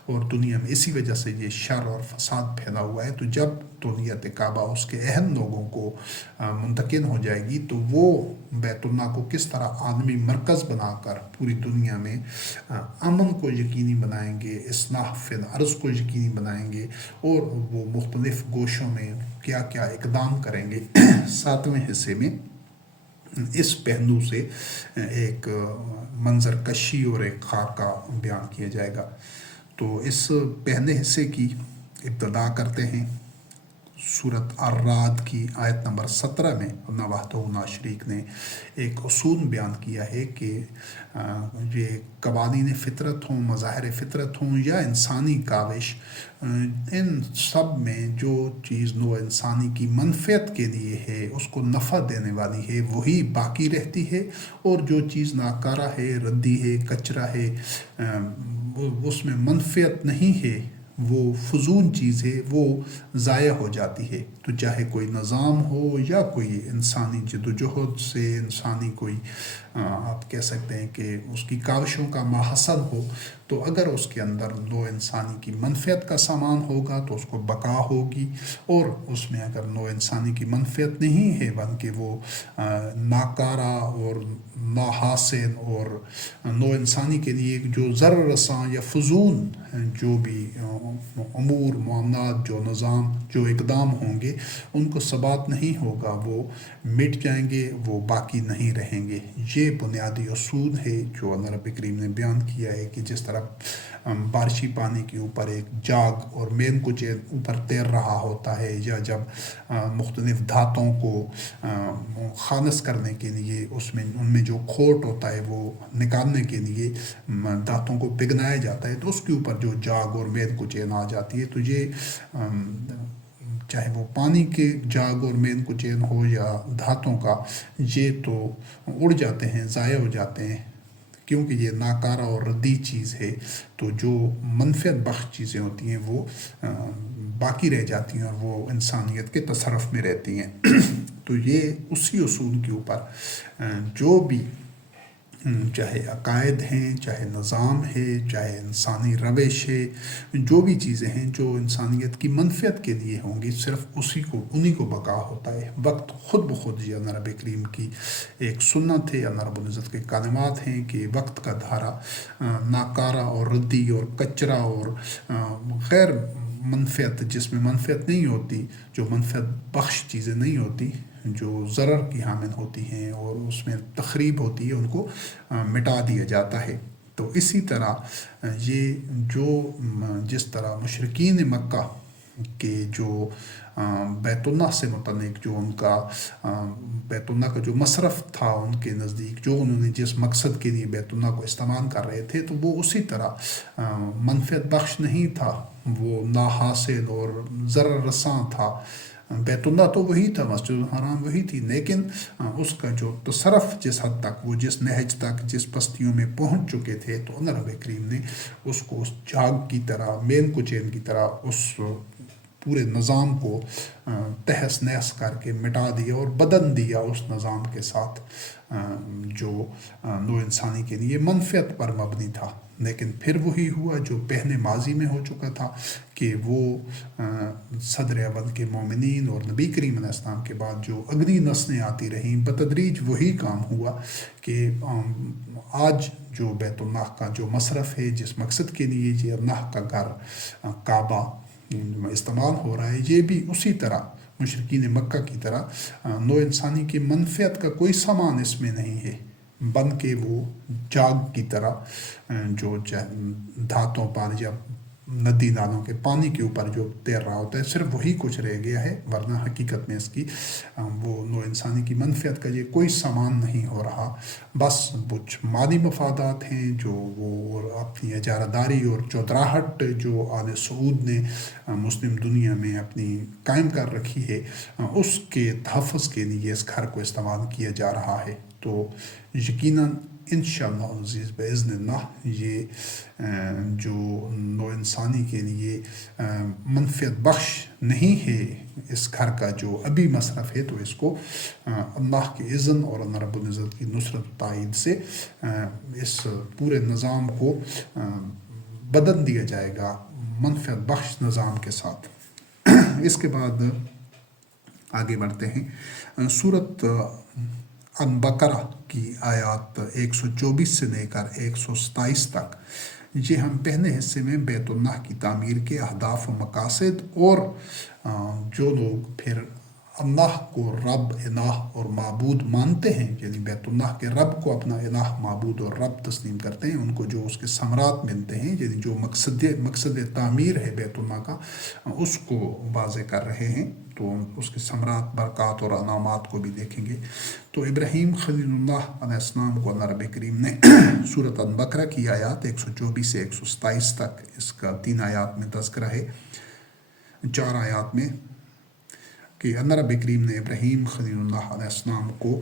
اور دنیا میں اسی وجہ سے یہ شر اور فساد پھیلا ہوا ہے، تو جب تونیت کعبہ اس کے اہم لوگوں کو منتقل ہو جائے گی تو وہ بیت اللہ کو کس طرح عالمی مرکز بنا کر پوری دنیا میں امن کو یقینی بنائیں گے، اصلاح فی الارض کو یقینی بنائیں گے، اور وہ مختلف گوشوں میں کیا کیا اقدام کریں گے، 7ویں حصے میں اس پہلو سے ایک منظر کشی اور ایک خاکہ بیان کیا جائے گا۔ تو اس پہلے حصے کی ابتدا کرتے ہیں سورۃ الرعد کی آیت نمبر 17 میں۔ اللہ وحدہ لا شریک نے ایک اصول بیان کیا ہے کہ یہ قوانین فطرت ہوں، مظاہر فطرت ہوں یا انسانی کاوش، ان سب میں جو چیز نوع انسانی کی منفعت کے لیے ہے، اس کو نفع دینے والی ہے، وہی باقی رہتی ہے، اور جو چیز ناکارہ ہے، ردی ہے، کچرا ہے، اس میں منفعت نہیں ہے، وہ فضول چیز ہے، وہ ضائع ہو جاتی ہے۔ تو چاہے کوئی نظام ہو یا کوئی انسانی جدوجہد سے انسانی کوئی آپ کہہ سکتے ہیں کہ اس کی کاوشوں کا ماحصل ہو، تو اگر اس کے اندر نوع انسانی کی منفعت کا سامان ہوگا تو اس کو بقا ہوگی، اور اس میں اگر نوع انسانی کی منفعت نہیں ہے بلکہ وہ ناکارہ اور ناحاصل اور نوع انسانی کے لیے جو ضرر رساں یا فضول جو بھی امور، معاملات، جو نظام، جو اقدام ہوں گے، ان کو ثبات نہیں ہوگا، وہ مٹ جائیں گے، وہ باقی نہیں رہیں گے۔ یہ بنیادی اصول ہے جو اللہ رب کریم نے بیان کیا ہے کہ جس طرح بارشی پانی کے اوپر ایک جاگ اور مین کو اوپر تیر رہا ہوتا ہے، یا جب مختلف دھاتوں کو خالص کرنے کے لیے ان میں جو کھوٹ ہوتا ہے وہ نکالنے کے لیے دھاتوں کو پگھلایا جاتا ہے، تو اس کے اوپر جو جاگ اور مین کو چین آ جاتی ہے، تو یہ چاہے وہ پانی کے جاگ اور مین کو چین ہو یا دھاتوں کا، یہ تو اڑ جاتے ہیں، ضائع ہو جاتے ہیں، کیونکہ یہ ناکارہ اور ردی چیز ہے۔ تو جو منفعت بخش چیزیں ہوتی ہیں وہ باقی رہ جاتی ہیں اور وہ انسانیت کے تصرف میں رہتی ہیں۔ تو یہ اسی اصول کے اوپر جو بھی چاہے عقائد ہیں، چاہے نظام ہے، چاہے انسانی روش ہے، جو بھی چیزیں ہیں جو انسانیت کی منفعت کے لیے ہوں گی، صرف انہی کو بقا ہوتا ہے۔ وقت خود بخود یہ اللہ رب کریم کی ایک سنت ہے، اللہ رب العزت کے کلمات ہیں کہ وقت کا دھارا ناکارہ اور ردی اور کچرا اور غیر منفعت، جس میں منفعت نہیں ہوتی، جو منفعت بخش چیزیں نہیں ہوتی، جو ضرر کی حامل ہوتی ہیں اور اس میں تخریب ہوتی ہے، ان کو مٹا دیا جاتا ہے۔ تو اسی طرح یہ جو جس طرح مشرکین مکہ کہ جو بیت اللہ سے متعلق جو ان کا بیت اللہ کا جو مصرف تھا ان کے نزدیک، جو انہوں نے جس مقصد کے لیے بیت اللہ کو استعمال کر رہے تھے، تو وہ اسی طرح منفعت بخش نہیں تھا، وہ ناحاصل اور ضرر رساں تھا۔ بیت اللہ تو وہی تھا، مسجد الحرام وہی تھی، لیکن اس کا جو تصرف جس حد تک، وہ جس نہج تک، جس بستیوں میں پہنچ چکے تھے، تو اللہ رب کریم نے اس کو اس جاگ کی طرح، مین کو چین کی طرح اس پورے نظام کو تہس نہس کر کے مٹا دیا اور بدل دیا اس نظام کے ساتھ جو نو انسانی کے لیے منفعت پر مبنی تھا۔ لیکن پھر وہی ہوا جو پہلے ماضی میں ہو چکا تھا، کہ وہ صدر اول کے مومنین اور نبی کریم علیہ السلام کے بعد جو اگلی نسلیں آتی رہیں، بتدریج وہی کام ہوا کہ آج جو بیت اللہ کا جو مصرف ہے، جس مقصد کے لیے یہ اللہ کا گھر کعبہ استعمال ہو رہا ہے، یہ بھی اسی طرح مشرکین مکہ کی طرح نو انسانی کی منفعت کا کوئی سامان اس میں نہیں ہے، بن کے وہ جاگ کی طرح جو دھاتوں پر یا ندی نالوں کے پانی کے اوپر جو تیر رہا ہوتا ہے، صرف وہی کچھ رہ گیا ہے، ورنہ حقیقت میں اس کی وہ نو انسانی کی منفعت کا یہ کوئی سامان نہیں ہو رہا، بس کچھ مالی مفادات ہیں جو وہ اپنی اجارہ داری اور چودراہٹ جو آل سعود نے مسلم دنیا میں اپنی قائم کر رکھی ہے، اس کے تحفظ کے لیے اس گھر کو استعمال کیا جا رہا ہے۔ تو یقیناً انشاءاللہ عزیز باذن اللہ یہ جو نو انسانی کے لیے منفعت بخش نہیں ہے اس گھر کا جو ابھی مصرف ہے، تو اس کو اللہ کے اذن اور اللہ رب العزت کی نصرت و تائید سے اس پورے نظام کو بدل دیا جائے گا منفعت بخش نظام کے ساتھ۔ اس کے بعد آگے بڑھتے ہیں، سورت البقرہ کی آیات 124 سے لے کر 127 تک، یہ ہم پہلے حصے میں بیت اللہ کی تعمیر کے اہداف و مقاصد اور جو لوگ پھر اللہ کو رب، الہ اور معبود مانتے ہیں، یعنی بیت اللہ کے رب کو اپنا الہ، معبود اور رب تسلیم کرتے ہیں، ان کو جو اس کے ثمرات ملتے ہیں، یعنی جو مقصد تعمیر ہے بیت اللہ کا، اس کو واضح کر رہے ہیں۔ تو اس کے ثمرات، برکات اور انعامات کو بھی دیکھیں گے۔ تو ابراہیم خلیل اللہ علیہ السلام کو اللہ رب کریم نے سورۃ البقرہ کی آیات 124 سے 127 تک، اس کا 3 آیات میں تذکرہ ہے، 4 آیات میں، کہ اللہ رب کریم نے ابراہیم خلیل اللہ علیہ السلام کو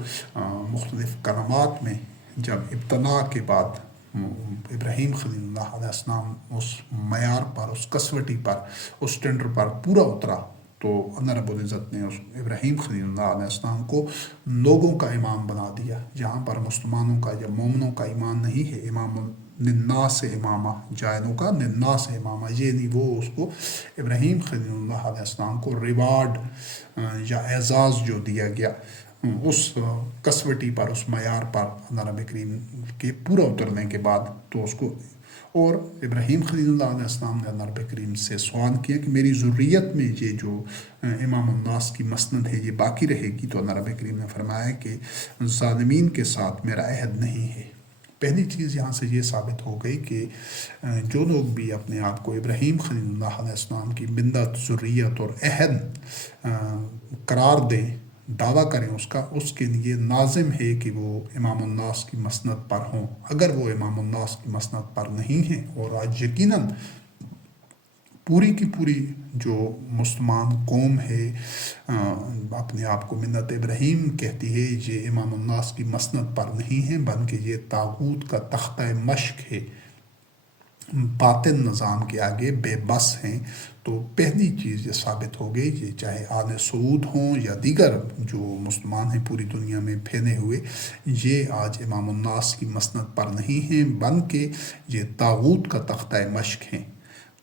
مختلف کلمات میں جب ابتلا کے بعد ابراہیم خلیل اللہ علیہ السلام اس معیار پر، اس کسوٹی پر، اس سٹینڈر پر پورا اترا، تو اللہ رب العزت نے اس ابراہیم خلیل اللہ علیہ السلام کو لوگوں کا امام بنا دیا، جہاں پر مسلمانوں کا یا مومنوں کا ایمان نہیں ہے، امام للناس امامہ، جائلوں کا للناس امامہ، یہ نہیں، وہ اس کو ابراہیم خلیل اللہ علیہ السلام کو ریوارڈ یا اعزاز جو دیا گیا اس کسوٹی پر، اس معیار پر اللہ رب کریم کے پورا اترنے کے بعد، تو اس کو، اور ابراہیم خلیل اللہ علیہ السلام نے اللہ رب کریم سے سوال کیا کہ میری ذریت میں یہ جو امام الناس کی مسند ہے یہ باقی رہے گی؟ تو اللہ رب کریم نے فرمایا کہ ظالمین کے ساتھ میرا عہد نہیں ہے۔ پہلی چیز یہاں سے یہ ثابت ہو گئی کہ جو لوگ بھی اپنے آپ کو ابراہیم خلیل اللہ علیہ السلام کی ملت، ذریت اور عہد قرار دیں، دعویٰ کریں اس کے لیے لازم ہے کہ وہ امام الناس کی مسند پر ہوں۔ اگر وہ امام الناس کی مسند پر نہیں ہیں، اور آج یقیناً پوری کی پوری جو مسلمان قوم ہے اپنے آپ کو ملت ابراہیم کہتی ہے، یہ امام الناس کی مسند پر نہیں ہیں، بلکہ یہ طاغوت کا تختہ مشق ہے، باطل نظام کے آگے بے بس ہیں۔ تو پہلی چیز یہ ثابت ہو گئی، یہ چاہے آل سعود ہوں یا دیگر جو مسلمان ہیں پوری دنیا میں پھیلے ہوئے، یہ آج امام الناس کی مسند پر نہیں ہیں، بلکہ یہ طاغوت کا تختہ مشق ہیں۔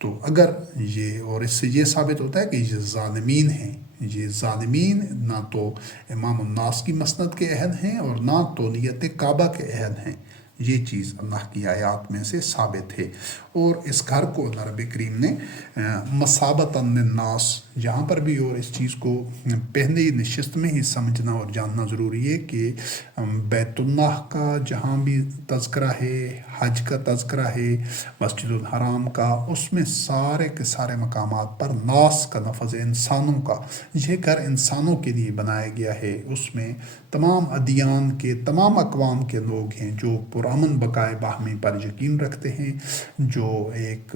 تو اگر یہ، اور اس سے یہ ثابت ہوتا ہے کہ یہ ظالمین ہیں، یہ ظالمین نہ تو امام الناس کی مسند کے عہد ہیں اور نہ تولیت کعبہ کے عہد ہیں، یہ چیز اللہ کی آیات میں سے ثابت ہے۔ اور اس گھر کو اللہ رب کریم نے مثابۃ للناس جہاں پر بھی، اور اس چیز کو پہلے نشست میں ہی سمجھنا اور جاننا ضروری ہے کہ بیت اللہ کا جہاں بھی تذکرہ ہے، حج کا تذکرہ ہے، مسجد الحرام کا، اس میں سارے کے سارے مقامات پر ناس کا لفظ ہے، انسانوں کا۔ یہ گھر انسانوں کے لیے بنایا گیا ہے، اس میں تمام ادیان کے، تمام اقوام کے لوگ ہیں جو پرامن بقائے باہمی پر یقین رکھتے ہیں، جو ایک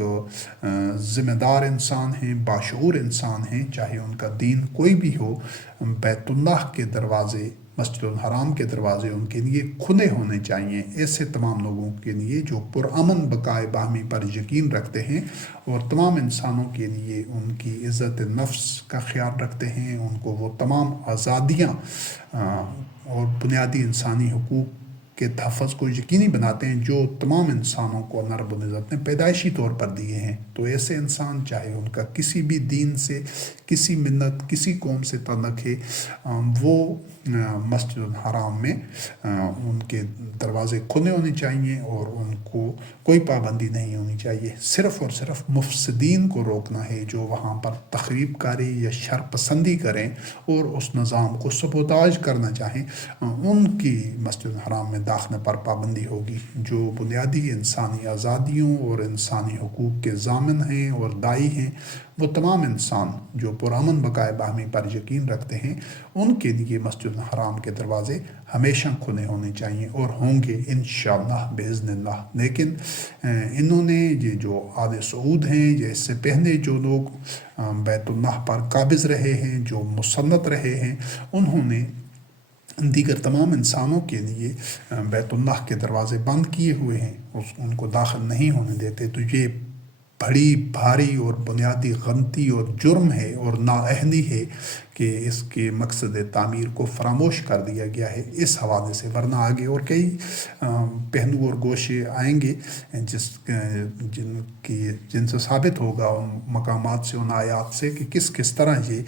ذمہ دار انسان ہیں، باشعور انسان ہیں، چاہے ان کا دین کوئی بھی ہو۔ بیت اللہ کے دروازے، مسجد الحرام کے دروازے ان کے لیے کھلے ہونے چاہیے، ایسے تمام لوگوں کے لیے جو پرامن بقائے باہمی پر یقین رکھتے ہیں، اور تمام انسانوں کے لیے ان کی عزت نفس کا خیال رکھتے ہیں، ان کو وہ تمام آزادیاں اور بنیادی انسانی حقوق کے تحفظ کو یقینی بناتے ہیں جو تمام انسانوں کو اللہ رب العزت نے پیدائشی طور پر دیے ہیں۔ تو ایسے انسان، چاہے ان کا کسی بھی دین سے، کسی ملت، کسی قوم سے تعلق ہے، وہ مسجد الحرام میں ان کے دروازے کھلے ہونے چاہیے، اور ان کو کوئی پابندی نہیں ہونی چاہیے۔ صرف اور صرف مفسدین کو روکنا ہے جو وہاں پر تخریب کاری یا شر پسندی کریں اور اس نظام کو سبوتاج کرنا چاہیں، ان کی مسجد الحرام میں داخلے پر پابندی ہوگی۔ جو بنیادی انسانی آزادیوں اور انسانی حقوق کے ضامن ہیں اور داعی ہیں، وہ تمام انسان جو پرامن بقائے باہمی پر یقین رکھتے ہیں، ان کے لیے مسجد الحرام کے دروازے ہمیشہ کھلے ہونے چاہیے، اور ہوں گے انشاءاللہ باذن اللہ۔ لیکن انہوں نے، یہ جو آل سعود ہیں، یا اس سے پہلے جو لوگ بیت اللہ پر قابض رہے ہیں، جو مسلط رہے ہیں، انہوں نے دیگر تمام انسانوں کے لیے بیت اللہ کے دروازے بند کیے ہوئے ہیں، ان کو داخل نہیں ہونے دیتے۔ تو یہ بڑی بھاری اور بنیادی غلطی اور جرم ہے اور نااہلی ہے کہ اس کے مقصد تعمیر کو فراموش کر دیا گیا ہے اس حوالے سے۔ ورنہ آگے اور کئی پہلو اور گوشے آئیں گے جن سے ثابت ہوگا ان مقامات سے، ان آیات سے، کہ کس طرح یہ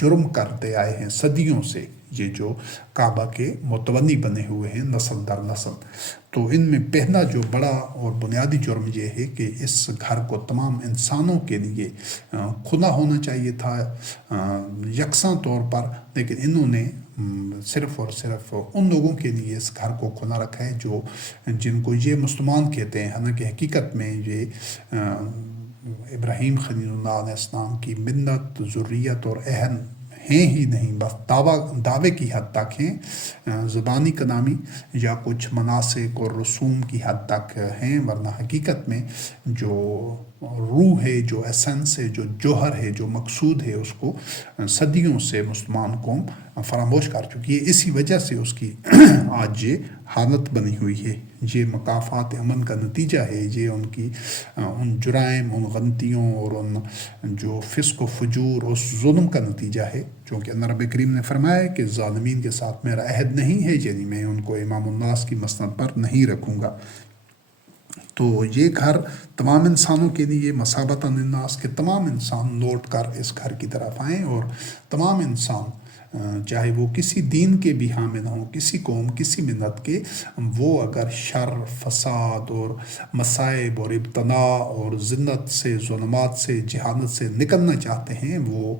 جرم کرتے آئے ہیں صدیوں سے، یہ جو کعبہ کے متبنی بنے ہوئے ہیں نسل در نسل۔ تو ان میں پہلا جو بڑا اور بنیادی جرم یہ ہے کہ اس گھر کو تمام انسانوں کے لیے کھلا ہونا چاہیے تھا یکساں طور پر، لیکن انہوں نے صرف اور صرف ان لوگوں کے لیے اس گھر کو کھلا رکھا ہے جن کو یہ مسلمان کہتے ہیں، حالانکہ حقیقت میں یہ ابراہیم خلیل اللہ علیہ السلام کی ملت، ذریت اور اہل ہیں ہی نہیں، بس دعوے کی حد تک ہیں، زبانی کلامی یا کچھ مناسک اور رسوم کی حد تک ہیں، ورنہ حقیقت میں جو روح ہے، جو ایسنس ہے، جو جوہر ہے، جو مقصود ہے، اس کو صدیوں سے مسلمان قوم فراموش کر چکی ہے۔ اسی وجہ سے اس کی آج یہ حالت بنی ہوئی ہے۔ یہ مقافات امن کا نتیجہ ہے، یہ ان جرائم، ان غلطیوں اور ان جو فسق و فجور، اس ظلم کا نتیجہ ہے، چونکہ اللہ رب کریم نے فرمایا کہ ظالمین کے ساتھ میرا عہد نہیں ہے، یعنی میں ان کو امام الناس کی مسند پر نہیں رکھوں گا۔ تو یہ گھر تمام انسانوں کے لیے مثابۃ للناس کے تمام انسان لوٹ کر اس گھر کی طرف آئیں، اور تمام انسان چاہے وہ کسی دین کے بھی حامل ہوں، کسی قوم، کسی ملت کے، وہ اگر شر، فساد اور مصائب اور ابتلاء اور ذلت سے، ظلمات سے، جہالت سے نکلنا چاہتے ہیں، وہ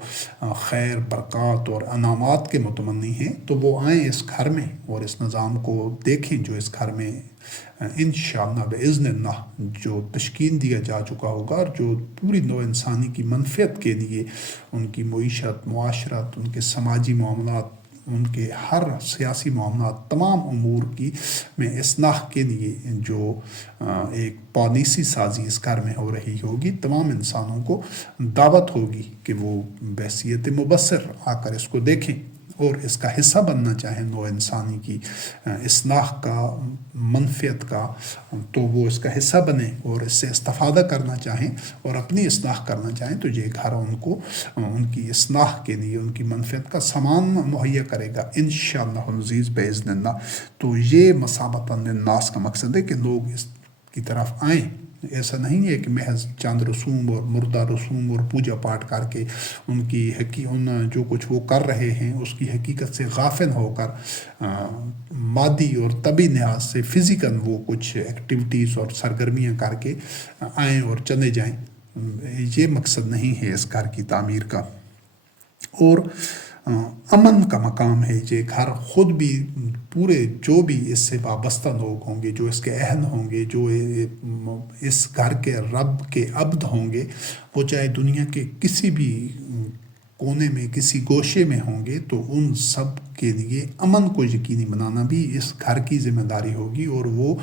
خیر، برکات اور انعامات کے متمنی ہیں، تو وہ آئیں اس گھر میں اور اس نظام کو دیکھیں جو اس گھر میں انشاءاللہ باذن اللہ جو تشکیل دیا جا چکا ہوگا، اور جو پوری نوع انسانی کی منفعت کے لیے، ان کی معیشت، معاشرت، ان کے سماجی معاملات، ان کے ہر سیاسی معاملات، تمام امور کی میں اصلاح کے لیے جو ایک پالیسی سازی اس گھر میں ہو رہی ہوگی، تمام انسانوں کو دعوت ہوگی کہ وہ بحیثیت مبصر آ کر اس کو دیکھیں اور اس کا حصہ بننا چاہیں نوع انسانی کی اصلاح کا، منفعت کا، تو وہ اس کا حصہ بنیں اور اس سے استفادہ کرنا چاہیں اور اپنی اصلاح کرنا چاہیں، تو یہ گھر ان کو ان کی اصلاح کے لیے، ان کی منفعت کا سامان مہیا کرے گا انشاءاللہ العزیز باذن اللہ۔ تو یہ مثابۃ للناس کا مقصد ہے کہ لوگ اس کی طرف آئیں ایسا نہیں ہے کہ محض چند رسوم اور مردہ رسوم اور پوجا پاٹ کر کے ان جو کچھ وہ کر رہے ہیں اس کی حقیقت سے غافل ہو کر مادی اور طبی لحاظ سے فزیکل وہ کچھ ایکٹیویٹیز اور سرگرمیاں کر کے آئیں اور چلے جائیں. یہ مقصد نہیں ہے اس گھر کی تعمیر کا. اور امن کا مقام ہے یہ گھر خود بھی. پورے جو بھی اس سے وابستہ لوگ ہوں گے، جو اس کے اہل ہوں گے، جو اس گھر کے رب کے عبد ہوں گے، وہ چاہے دنیا کے کسی بھی کونے میں کسی گوشے میں ہوں گے، تو ان سب کے لیے امن کو یقینی بنانا بھی اس گھر کی ذمہ داری ہوگی. اور وہ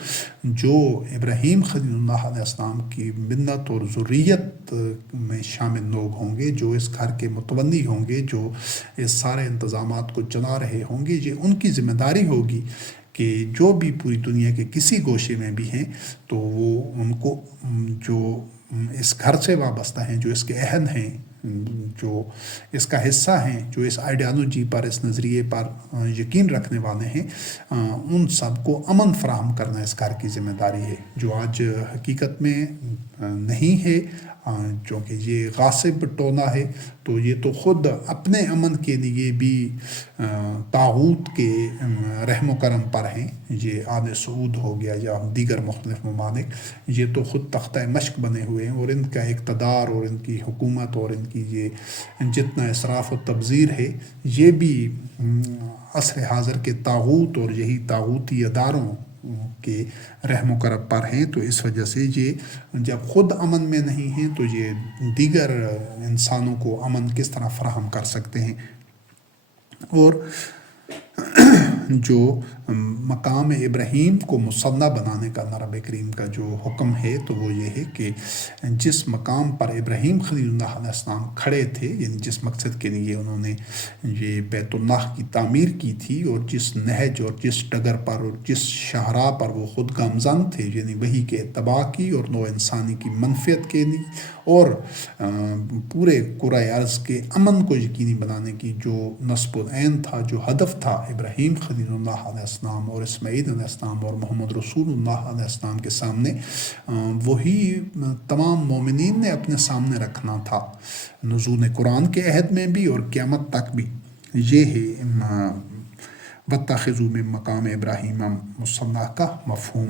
جو ابراہیم خلیل اللہ علیہ السلام کی ملت اور ذریت میں شامل لوگ ہوں گے، جو اس گھر کے متولی ہوں گے، جو اس سارے انتظامات کو چلا رہے ہوں گے، یہ ان کی ذمہ داری ہوگی کہ جو بھی پوری دنیا کے کسی گوشے میں بھی ہیں تو وہ ان کو جو اس گھر سے وابستہ ہیں، جو اس کے اہل ہیں، جو اس کا حصہ ہیں، جو اس آئیڈیالوجی پر، اس نظریے پر یقین رکھنے والے ہیں، ان سب کو امن فراہم کرنا اس گھر کی ذمہ داری ہے، جو آج حقیقت میں نہیں ہے. چونکہ یہ غاصب ٹولہ ہے تو یہ تو خود اپنے امن کے لیے بھی طاغوت کے رحم و کرم پر ہیں. یہ آل سعود ہو گیا یا دیگر مختلف ممالک، یہ تو خود تختہ مشق بنے ہوئے ہیں، اور ان کا اقتدار اور ان کی حکومت اور ان کی یہ جتنا اسراف و تبذیر ہے، یہ بھی عصر حاضر کے طاغوت اور یہی طاغوتی اداروں کے رحم و کرم پر ہیں. تو اس وجہ سے یہ جب خود امن میں نہیں ہیں تو یہ دیگر انسانوں کو امن کس طرح فراہم کر سکتے ہیں. اور جو مقام ابراہیم کو مسلح بنانے کا رب کریم کا جو حکم ہے تو وہ یہ ہے کہ جس مقام پر ابراہیم خلیل اللہ علیہ السلام کھڑے تھے، یعنی جس مقصد کے لیے انہوں نے یہ بیت اللہ کی تعمیر کی تھی، اور جس نہج اور جس ڈگر پر اور جس شاہراہ پر وہ خود گامزن تھے، یعنی وہی کے اتباع کی اور نوع انسانی کی منفیت کے لیے اور پورے کرۂ ارض کے امن کو یقینی بنانے کی جو نصب العین تھا، جو ہدف تھا ابراہیم خلیل اللہ علیہ السلام اور اسماعیل علیہ السلام اور محمد رسول اللہ علیہ السلام کے سامنے، وہی تمام مومنین نے اپنے سامنے رکھنا تھا، نزول قرآن کے عہد میں بھی اور قیامت تک بھی. یہ ہے وَاتَّخِذُوا مِن مقام ابراہیم مصلی کا مفہوم.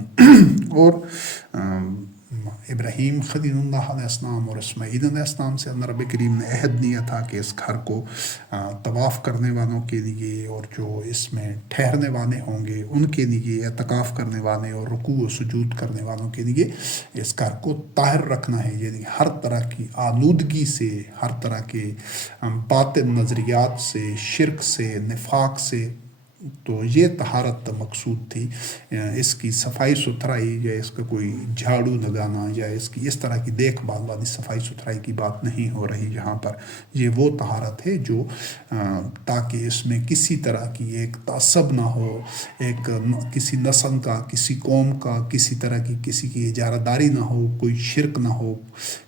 اور ابراہیم خلیل اللہ علیہ السلام اور اسماعیل علیہ السلام سے اللہ رب کریم نے عہد لیا تھا کہ اس گھر کو طواف کرنے والوں کے لیے اور جو اس میں ٹھہرنے والے ہوں گے ان کے لیے، اعتکاف کرنے والے اور رکوع و سجود کرنے والوں کے لیے اس گھر کو طاہر رکھنا ہے، یعنی ہر طرح کی آلودگی سے، ہر طرح کے باطل نظریات سے، شرک سے، نفاق سے. تو یہ طہارت مقصود تھی. اس کی صفائی ستھرائی یا اس کا کوئی جھاڑو لگانا یا اس کی اس طرح کی دیکھ بھال والی صفائی ستھرائی کی بات نہیں ہو رہی یہاں پر. یہ وہ طہارت ہے جو تاکہ اس میں کسی طرح کی ایک تعصب نہ ہو، ایک کسی نسل کا، کسی قوم کا، کسی طرح کی کسی کی اجارہ داری نہ ہو، کوئی شرک نہ ہو،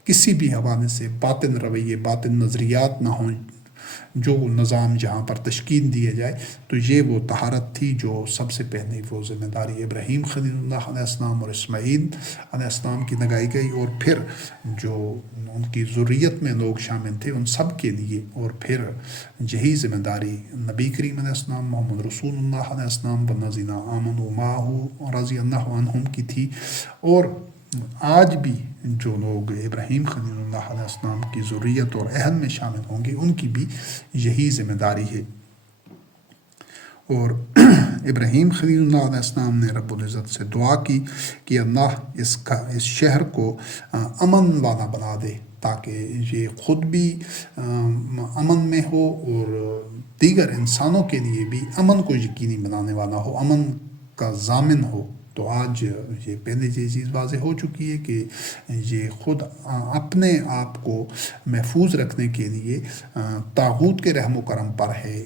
کسی بھی حوالے سے باطن رویے، باطن نظریات نہ ہوں جو نظام جہاں پر تشکیل دیا جائے. تو یہ وہ طہارت تھی جو سب سے پہلے وہ ذمہ داری ابراہیم خلیل اللہ علیہ السلام اور اسماعیل علیہ السلام کی لگائی گئی، اور پھر جو ان کی ذریت میں لوگ شامل تھے ان سب کے لیے. اور پھر یہی ذمہ داری نبی کریم علیہ السلام، محمد رسول اللہ علیہ السلام والذین آمنوا معہ رضی اللہ عنہم کی تھی. اور آج بھی جو لوگ ابراہیم خلیل اللہ علیہ السلام کی ذریت اور اہل میں شامل ہوں گے ان کی بھی یہی ذمہ داری ہے. اور ابراہیم خلیل اللہ علیہ السلام نے رب العزت سے دعا کی کہ اللہ اس شہر کو امن والا بنا دے، تاکہ یہ خود بھی امن میں ہو اور دیگر انسانوں کے لیے بھی امن کو یقینی بنانے والا ہو، امن کا ضامن ہو. تو آج یہ پہلے یہ چیز واضح ہو چکی ہے کہ یہ خود اپنے آپ کو محفوظ رکھنے کے لیے طاغوت کے رحم و کرم پر ہے.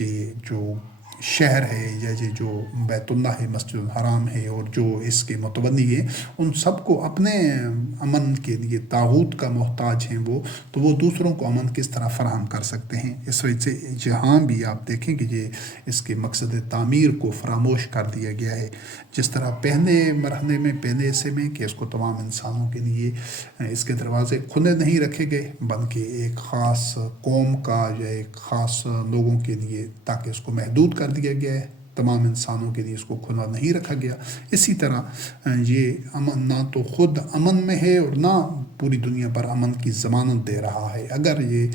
یہ جو شہر ہے یا یہ جو بیت اللہ ہے، مسجد الحرام ہے، اور جو اس کے متبنی ہیں، ان سب کو اپنے امن کے لیے طاغوت کا محتاج ہیں وہ، تو وہ دوسروں کو امن کس طرح فراہم کر سکتے ہیں؟ اس وجہ سے جہاں بھی آپ دیکھیں کہ یہ اس کے مقصد تعمیر کو فراموش کر دیا گیا ہے. جس طرح پہلے مرحلے میں، پہلے حصے میں، کہ اس کو تمام انسانوں کے لیے اس کے دروازے کھلے نہیں رکھے گئے، بلکہ ایک خاص قوم کا یا ایک خاص لوگوں کے لیے، تاکہ اس کو محدود کر دیا گیا ہے، تمام انسانوں کے لیے اس کو کھلا نہیں رکھا گیا. اسی طرح یہ امن نہ تو خود امن میں ہے اور نہ پوری دنیا پر امن کی ضمانت دے رہا ہے. اگر یہ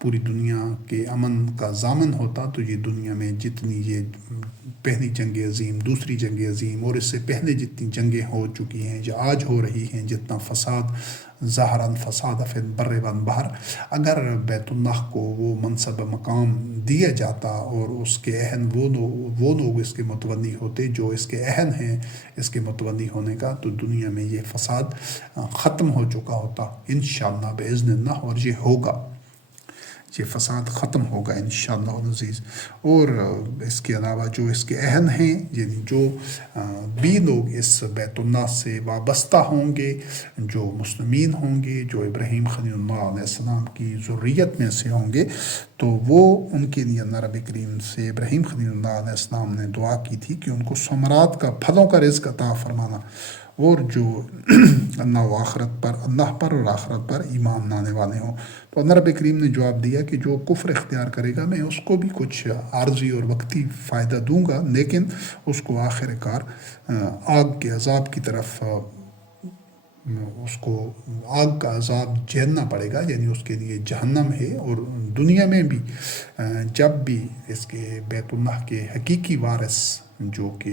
پوری دنیا کے امن کا ضامن ہوتا تو یہ دنیا میں جتنی یہ پہلی جنگ عظیم، دوسری جنگ عظیم، اور اس سے پہلے جتنی جنگیں ہو چکی ہیں یا آج ہو رہی ہیں، جتنا فساد، ظاہراً فساد فی البر والبحر، اگر بیت اللہ کو وہ منصب مقام دیا جاتا اور اس کے اہل وہ لوگ اس کے متولی ہوتے جو اس کے اہل ہیں اس کے متولی ہونے کا، تو دنیا میں یہ فساد ختم ہو چکا ہوتا انشاءاللہ باذن اللہ. اور یہ ہوگا، یہ فساد ختم ہوگا انشاءاللہ العزیز. اور اس کے علاوہ جو اس کے اہل ہیں، یعنی جو بھی لوگ اس بیت اللہ سے وابستہ ہوں گے، جو مسلمین ہوں گے، جو ابراہیم خلیل اللہ علیہ السلام کی ذریت میں سے ہوں گے، تو وہ ان کے لیے اللہ رب کریم سے ابراہیم خلیل اللہ علیہ السلام نے دعا کی تھی کہ ان کو ثمرات کا، پھلوں کا رزق عطا فرمانا. اور جو اللہ و آخرت پر، اللہ پر اور آخرت پر ایمان لانے والے ہوں. تو اللہ رب کریم نے جواب دیا کہ جو کفر اختیار کرے گا میں اس کو بھی کچھ عارضی اور وقتی فائدہ دوں گا، لیکن اس کو آخر کار آگ کے عذاب کی طرف، اس کو آگ کا عذاب جھیلنا پڑے گا، یعنی اس کے لیے جہنم ہے. اور دنیا میں بھی جب بھی اس کے بیت اللہ کے حقیقی وارث جو کہ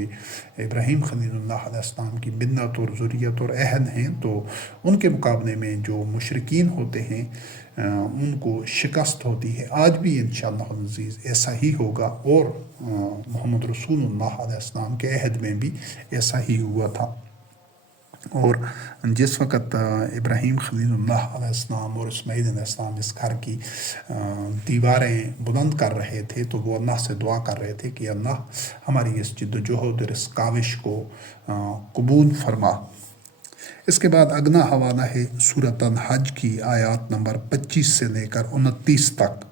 ابراہیم خلیل اللہ علیہ السلام کی ملت اور ذریت اور اہل ہیں، تو ان کے مقابلے میں جو مشرکین ہوتے ہیں ان کو شکست ہوتی ہے. آج بھی انشاءاللہ العزیز ایسا ہی ہوگا، اور محمد رسول اللہ علیہ السلام کے عہد میں بھی ایسا ہی ہوا تھا. اور جس وقت ابراہیم خلیل اللہ علیہ السلام اور اسماعیل علیہ السلام اس گھر کی دیواریں بلند کر رہے تھے، تو وہ اللہ سے دعا کر رہے تھے کہ اللہ ہماری اس جد و جہد اور اس کاوش کو قبول فرما. اس کے بعد اگلا حوالہ ہے سورۃ الحج کی آیات نمبر 25 سے لے کر 29 تک.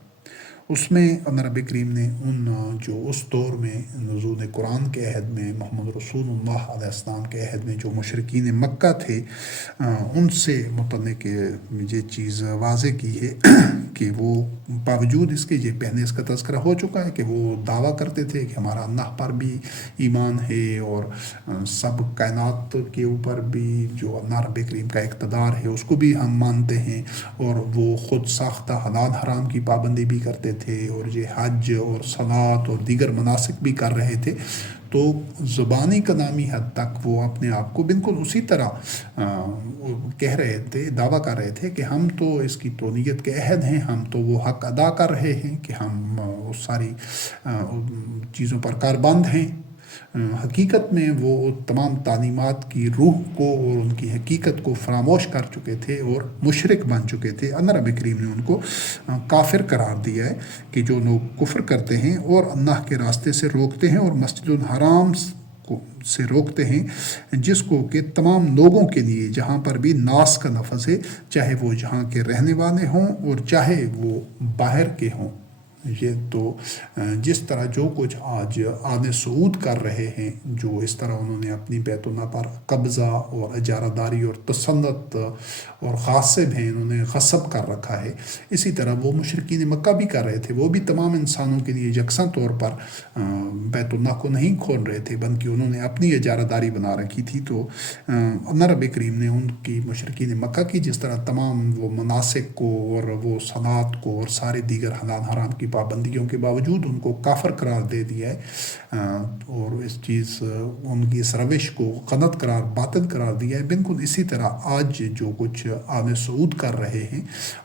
اس میں اللہ رب کریم نے جو اس دور میں نزول قرآن کے عہد میں، محمد رسول اللہ علیہ السلام کے عہد میں جو مشرکین مکہ تھے، ان سے متعلق یہ چیز واضح کی ہے کہ وہ باوجود اس کے، یہ پہلے اس کا تذکرہ ہو چکا ہے کہ وہ دعویٰ کرتے تھے کہ ہمارا اللہ پر بھی ایمان ہے اور سب کائنات کے اوپر بھی جو اللہ رب کریم کا اقتدار ہے اس کو بھی ہم مانتے ہیں، اور وہ خود ساختہ حلال حرام کی پابندی بھی کرتے تھے، اور یہ حج اور صلاۃ اور دیگر مناسک بھی کر رہے تھے. تو زبانی کلامی حد تک وہ اپنے آپ کو بالکل اسی طرح کہہ رہے تھے، دعویٰ کر رہے تھے کہ ہم تو اس کی تولیت کے عہد ہیں، ہم تو وہ حق ادا کر رہے ہیں کہ ہم اس ساری چیزوں پر کاربند ہیں. حقیقت میں وہ تمام تعلیمات کی روح کو اور ان کی حقیقت کو فراموش کر چکے تھے اور مشرک بن چکے تھے. اللہ رب کریم نے ان کو کافر قرار دیا ہے کہ جو لوگ کفر کرتے ہیں اور اللہ کے راستے سے روکتے ہیں اور مسجد الحرام سے روکتے ہیں، جس کو کہ تمام لوگوں کے لیے جہاں پر بھی ناس کا لفظ ہے، چاہے وہ جہاں کے رہنے والے ہوں اور چاہے وہ باہر کے ہوں. یہ تو جس طرح جو کچھ آج آل سعود کر رہے ہیں، جو اس طرح انہوں نے اپنی بیت اللہ پر قبضہ اور اجارہ داری اور تسلط اور غاصب ہیں، انہوں نے غصب کر رکھا ہے، اسی طرح وہ مشرکین مکہ بھی کر رہے تھے. وہ بھی تمام انسانوں کے لیے یکساں طور پر بیت اللہ کو نہیں کھول رہے تھے، بلکہ انہوں نے اپنی اجارہ داری بنا رکھی تھی. تو اللہ رب کریم نے ان کی مشرکین مکہ کی جس طرح تمام وہ مناسک کو اور وہ صلاۃ کو اور سارے دیگر حلال حرام کی پابندیوں کے باوجود ان کو کافر قرار دے دیا ہے، اور اس چیز ان کی اس روش کو غلط قرار، باطل قرار دیا ہے. بالکل اسی طرح آج جو کچھ آل سعود کر رہے ہیں،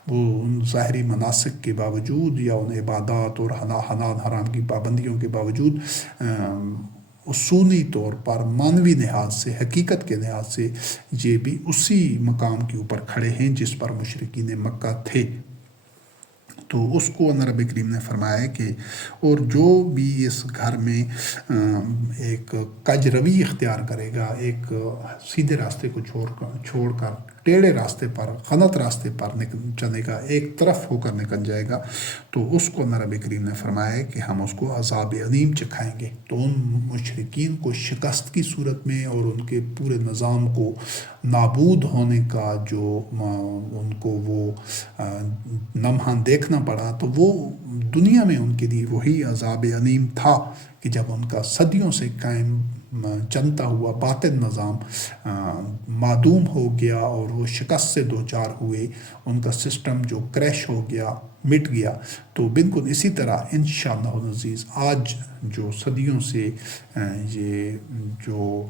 وہ ان ظاہری مناسک کے باوجود یا ان عبادات اور حلال حرام کی پابندیوں کے باوجود اصولی طور پر، معنوی لحاظ سے، حقیقت کے لحاظ سے یہ بھی اسی مقام کے اوپر کھڑے ہیں جس پر مشرکین مکہ تھے. تو اس کو اللہ رب کریم نے فرمایا ہے کہ اور جو بھی اس گھر میں ایک کج روی اختیار کرے گا، ایک سیدھے راستے کو چھوڑ کر ٹیڑھے راستے پر، غلط راستے پر چلے گا، ایک طرف ہو کر نکل جائے گا، تو اس کو اللہ رب کریم نے فرمایا ہے کہ ہم اس کو عذاب علیم چکھائیں گے۔ تو ان مشرکین کو شکست کی صورت میں اور ان کے پورے نظام کو نابود ہونے کا جو ان کو وہ لمحہ دیکھنا پڑا، تو وہ دنیا میں ان کے لیے وہی عذاب علیم تھا کہ جب ان کا صدیوں سے قائم چلتا ہوا باطن نظام معدوم ہو گیا اور وہ شکست سے دوچار ہوئے، ان کا سسٹم جو کریش ہو گیا، مٹ گیا۔ تو بالکل اسی طرح انشاءاللہ العزیز آج جو صدیوں سے یہ جو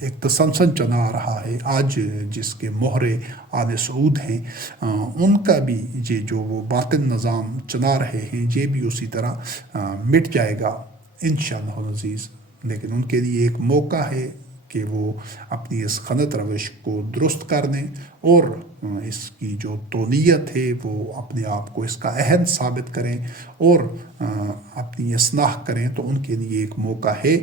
ایک تسلسل چلا آ رہا ہے، آج جس کے مہرے آل سعود ہیں، ان کا بھی یہ جو وہ باطن نظام چلا رہے ہیں، یہ بھی اسی طرح مٹ جائے گا انشاءاللہ العزیز۔ لیکن ان کے لیے ایک موقع ہے کہ وہ اپنی اس غلط روش کو درست کر دیں اور اس کی جو تولیت ہے وہ اپنے آپ کو اس کا اہل ثابت کریں اور اپنی اصلاح کریں، تو ان کے لیے ایک موقع ہے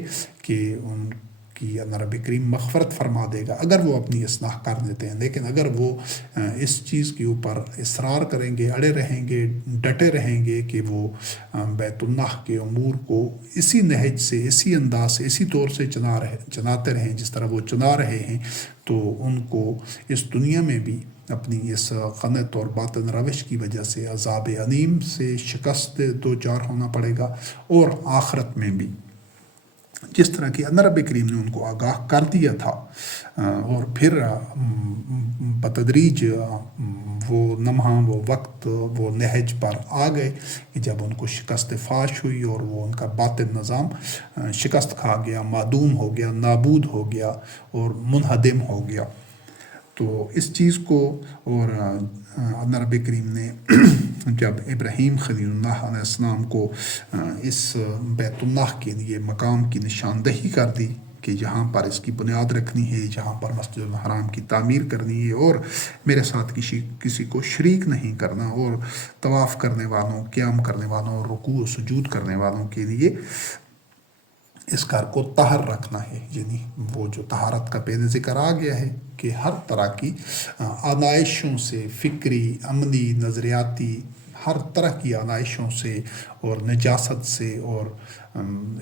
کہ ان کی اللہ رب کریم مغفرت فرما دے گا اگر وہ اپنی اصلاح کر دیتے ہیں۔ لیکن اگر وہ اس چیز کے اوپر اصرار کریں گے، اڑے رہیں گے، ڈٹے رہیں گے کہ وہ بیت اللہ کے امور کو اسی نہج سے، اسی انداز سے، اسی طور سے چلاتے رہیں جس طرح وہ چلا رہے ہیں، تو ان کو اس دنیا میں بھی اپنی اس غلط اور باطن روش کی وجہ سے عذاب علیم سے شکست دوچار ہونا پڑے گا، اور آخرت میں بھی جس طرح کہ اللہ رب کریم نے ان کو آگاہ کر دیا تھا، اور پھر بتدریج وہ لمحہ، وہ وقت، وہ نہج پر آ گئے کہ جب ان کو شکست فاش ہوئی اور وہ ان کا باطن نظام شکست کھا گیا، معدوم ہو گیا، نابود ہو گیا اور منہدم ہو گیا۔ تو اس چیز کو، اور اللہ رب کریم نے جب ابراہیم خلیل اللہ علیہ السلام کو اس بیت اللہ کے لیے مقام کی نشاندہی کر دی کہ جہاں پر اس کی بنیاد رکھنی ہے، جہاں پر مسجد الحرام کی تعمیر کرنی ہے، اور میرے ساتھ کسی کو شریک نہیں کرنا، اور طواف کرنے والوں، قیام کرنے والوں، اور رکوع و سجود کرنے والوں کے لیے اس گھر کو طاہر رکھنا ہے۔ یعنی وہ جو طہارت کا پہلے ذکر آ گیا ہے کہ ہر طرح کی آلائشوں سے، فکری، عملی، نظریاتی، ہر طرح کی آلائشوں سے اور نجاست سے اور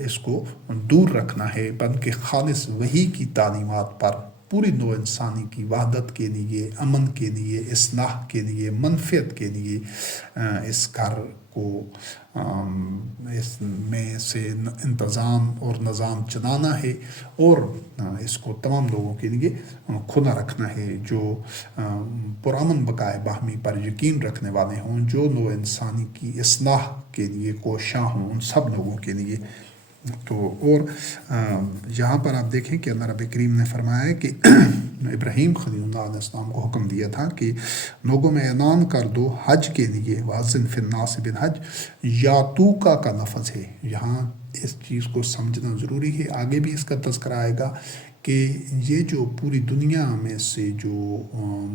اس کو دور رکھنا ہے، بلکہ خالص وحی کی تعلیمات پر پوری نوع انسانی کی وحدت کے لیے، امن کے لیے، اصلاح کے لیے، منفعت کے لیے اس گھر کو اس میں سے انتظام اور نظام چلانا ہے، اور اس کو تمام لوگوں کے لیے کھلا رکھنا ہے، جو پرامن بقائے باہمی پر یقین رکھنے والے ہوں، جو نوع انسانی کی اصلاح کے لیے کوشاں ہوں، ان سب لوگوں کے لیے۔ تو اور یہاں پر آپ دیکھیں کہ اللہ رب کریم نے فرمایا ہے کہ ابراہیم خلیل اللہ علیہ السلام کو حکم دیا تھا کہ لوگوں میں اعلان کر دو حج کے لیے، وَأَذِّن فِي النَّاسِ بِالْحَجِّ، یاتوکا کا لفظ ہے یہاں، اس چیز کو سمجھنا ضروری ہے۔ آگے بھی اس کا تذکرہ آئے گا کہ یہ جو پوری دنیا میں سے جو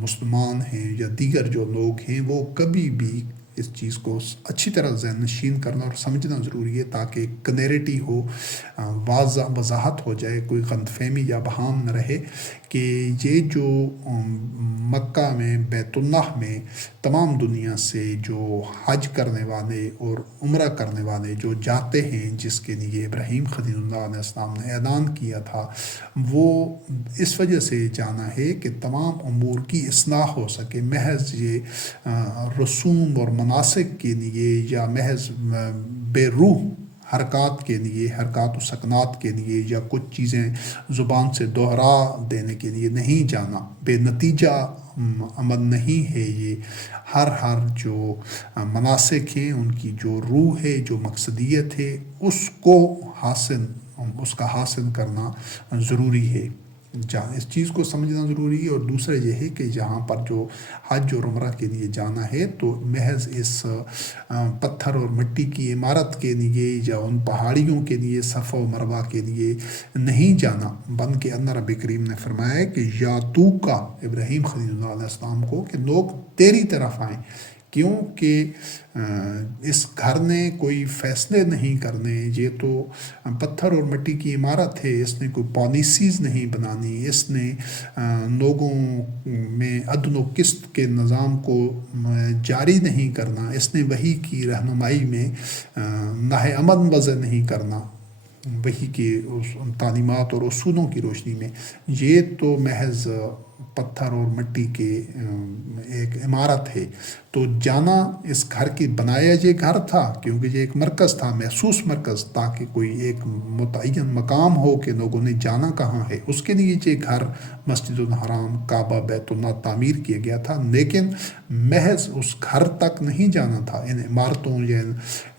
مسلمان ہیں یا دیگر جو لوگ ہیں، وہ کبھی بھی اس چیز کو اچھی طرح ذہن نشین کرنا اور سمجھنا ضروری ہے، تاکہ کلیئرٹی ہو، وضاحت ہو جائے، کوئی غلط فہمی یا بہام نہ رہے کہ یہ جو مکہ میں، بیت اللہ میں تمام دنیا سے جو حج کرنے والے اور عمرہ کرنے والے جو جاتے ہیں، جس کے لیے ابراہیم خلیل اللہ علیہ السلام نے اعلان کیا تھا، وہ اس وجہ سے جانا ہے کہ تمام امور کی اصلاح ہو سکے۔ محض یہ رسوم اور مناسک کے لیے یا محض بے روح حرکات کے لیے، حرکات و سکنات کے لیے، یا کچھ چیزیں زبان سے دہرا دینے کے لیے نہیں جانا، بے نتیجہ عمل نہیں ہے یہ۔ ہر جو مناسک ہیں، ان کی جو روح ہے، جو مقصدیت ہے، اس کا حاصل کرنا ضروری ہے۔ اس چیز کو سمجھنا ضروری ہے۔ اور دوسرا یہ ہے کہ جہاں پر جو حج اور عمرہ کے لیے جانا ہے، تو محض اس پتھر اور مٹی کی عمارت کے لیے یا ان پہاڑیوں کے لیے، صفا و مروہ کے لیے نہیں جانا، بلکہ اللہ رب کریم نے فرمایا ہے کہ یا تو کا ابراہیم خلیل اللہ علیہ السلام کو کہ لوگ تیری طرف آئیں، کیونکہ اس گھر نے کوئی فیصلے نہیں کرنے، یہ تو پتھر اور مٹی کی عمارت ہے، اس نے کوئی پالیسیز نہیں بنانی، اس نے لوگوں میں عدل و قسط کے نظام کو جاری نہیں کرنا، اس نے وحی کی رہنمائی میں نہی امن وضع نہیں کرنا، وحی کے اس تعلیمات اور اصولوں کی روشنی میں۔ یہ تو محض پتھر اور مٹی کے ایک عمارت ہے۔ تو جانا اس گھر کی بنایا یہ گھر تھا کیونکہ یہ ایک مرکز تھا، محسوس مرکز، تاکہ کوئی ایک متعین مقام ہو کہ لوگوں نے جانا کہاں ہے، اس کے لیے یہ گھر مسجد الحرام، کعبہ، بیت اللہ تعمیر کیا گیا تھا۔ لیکن محض اس گھر تک نہیں جانا تھا، ان عمارتوں یا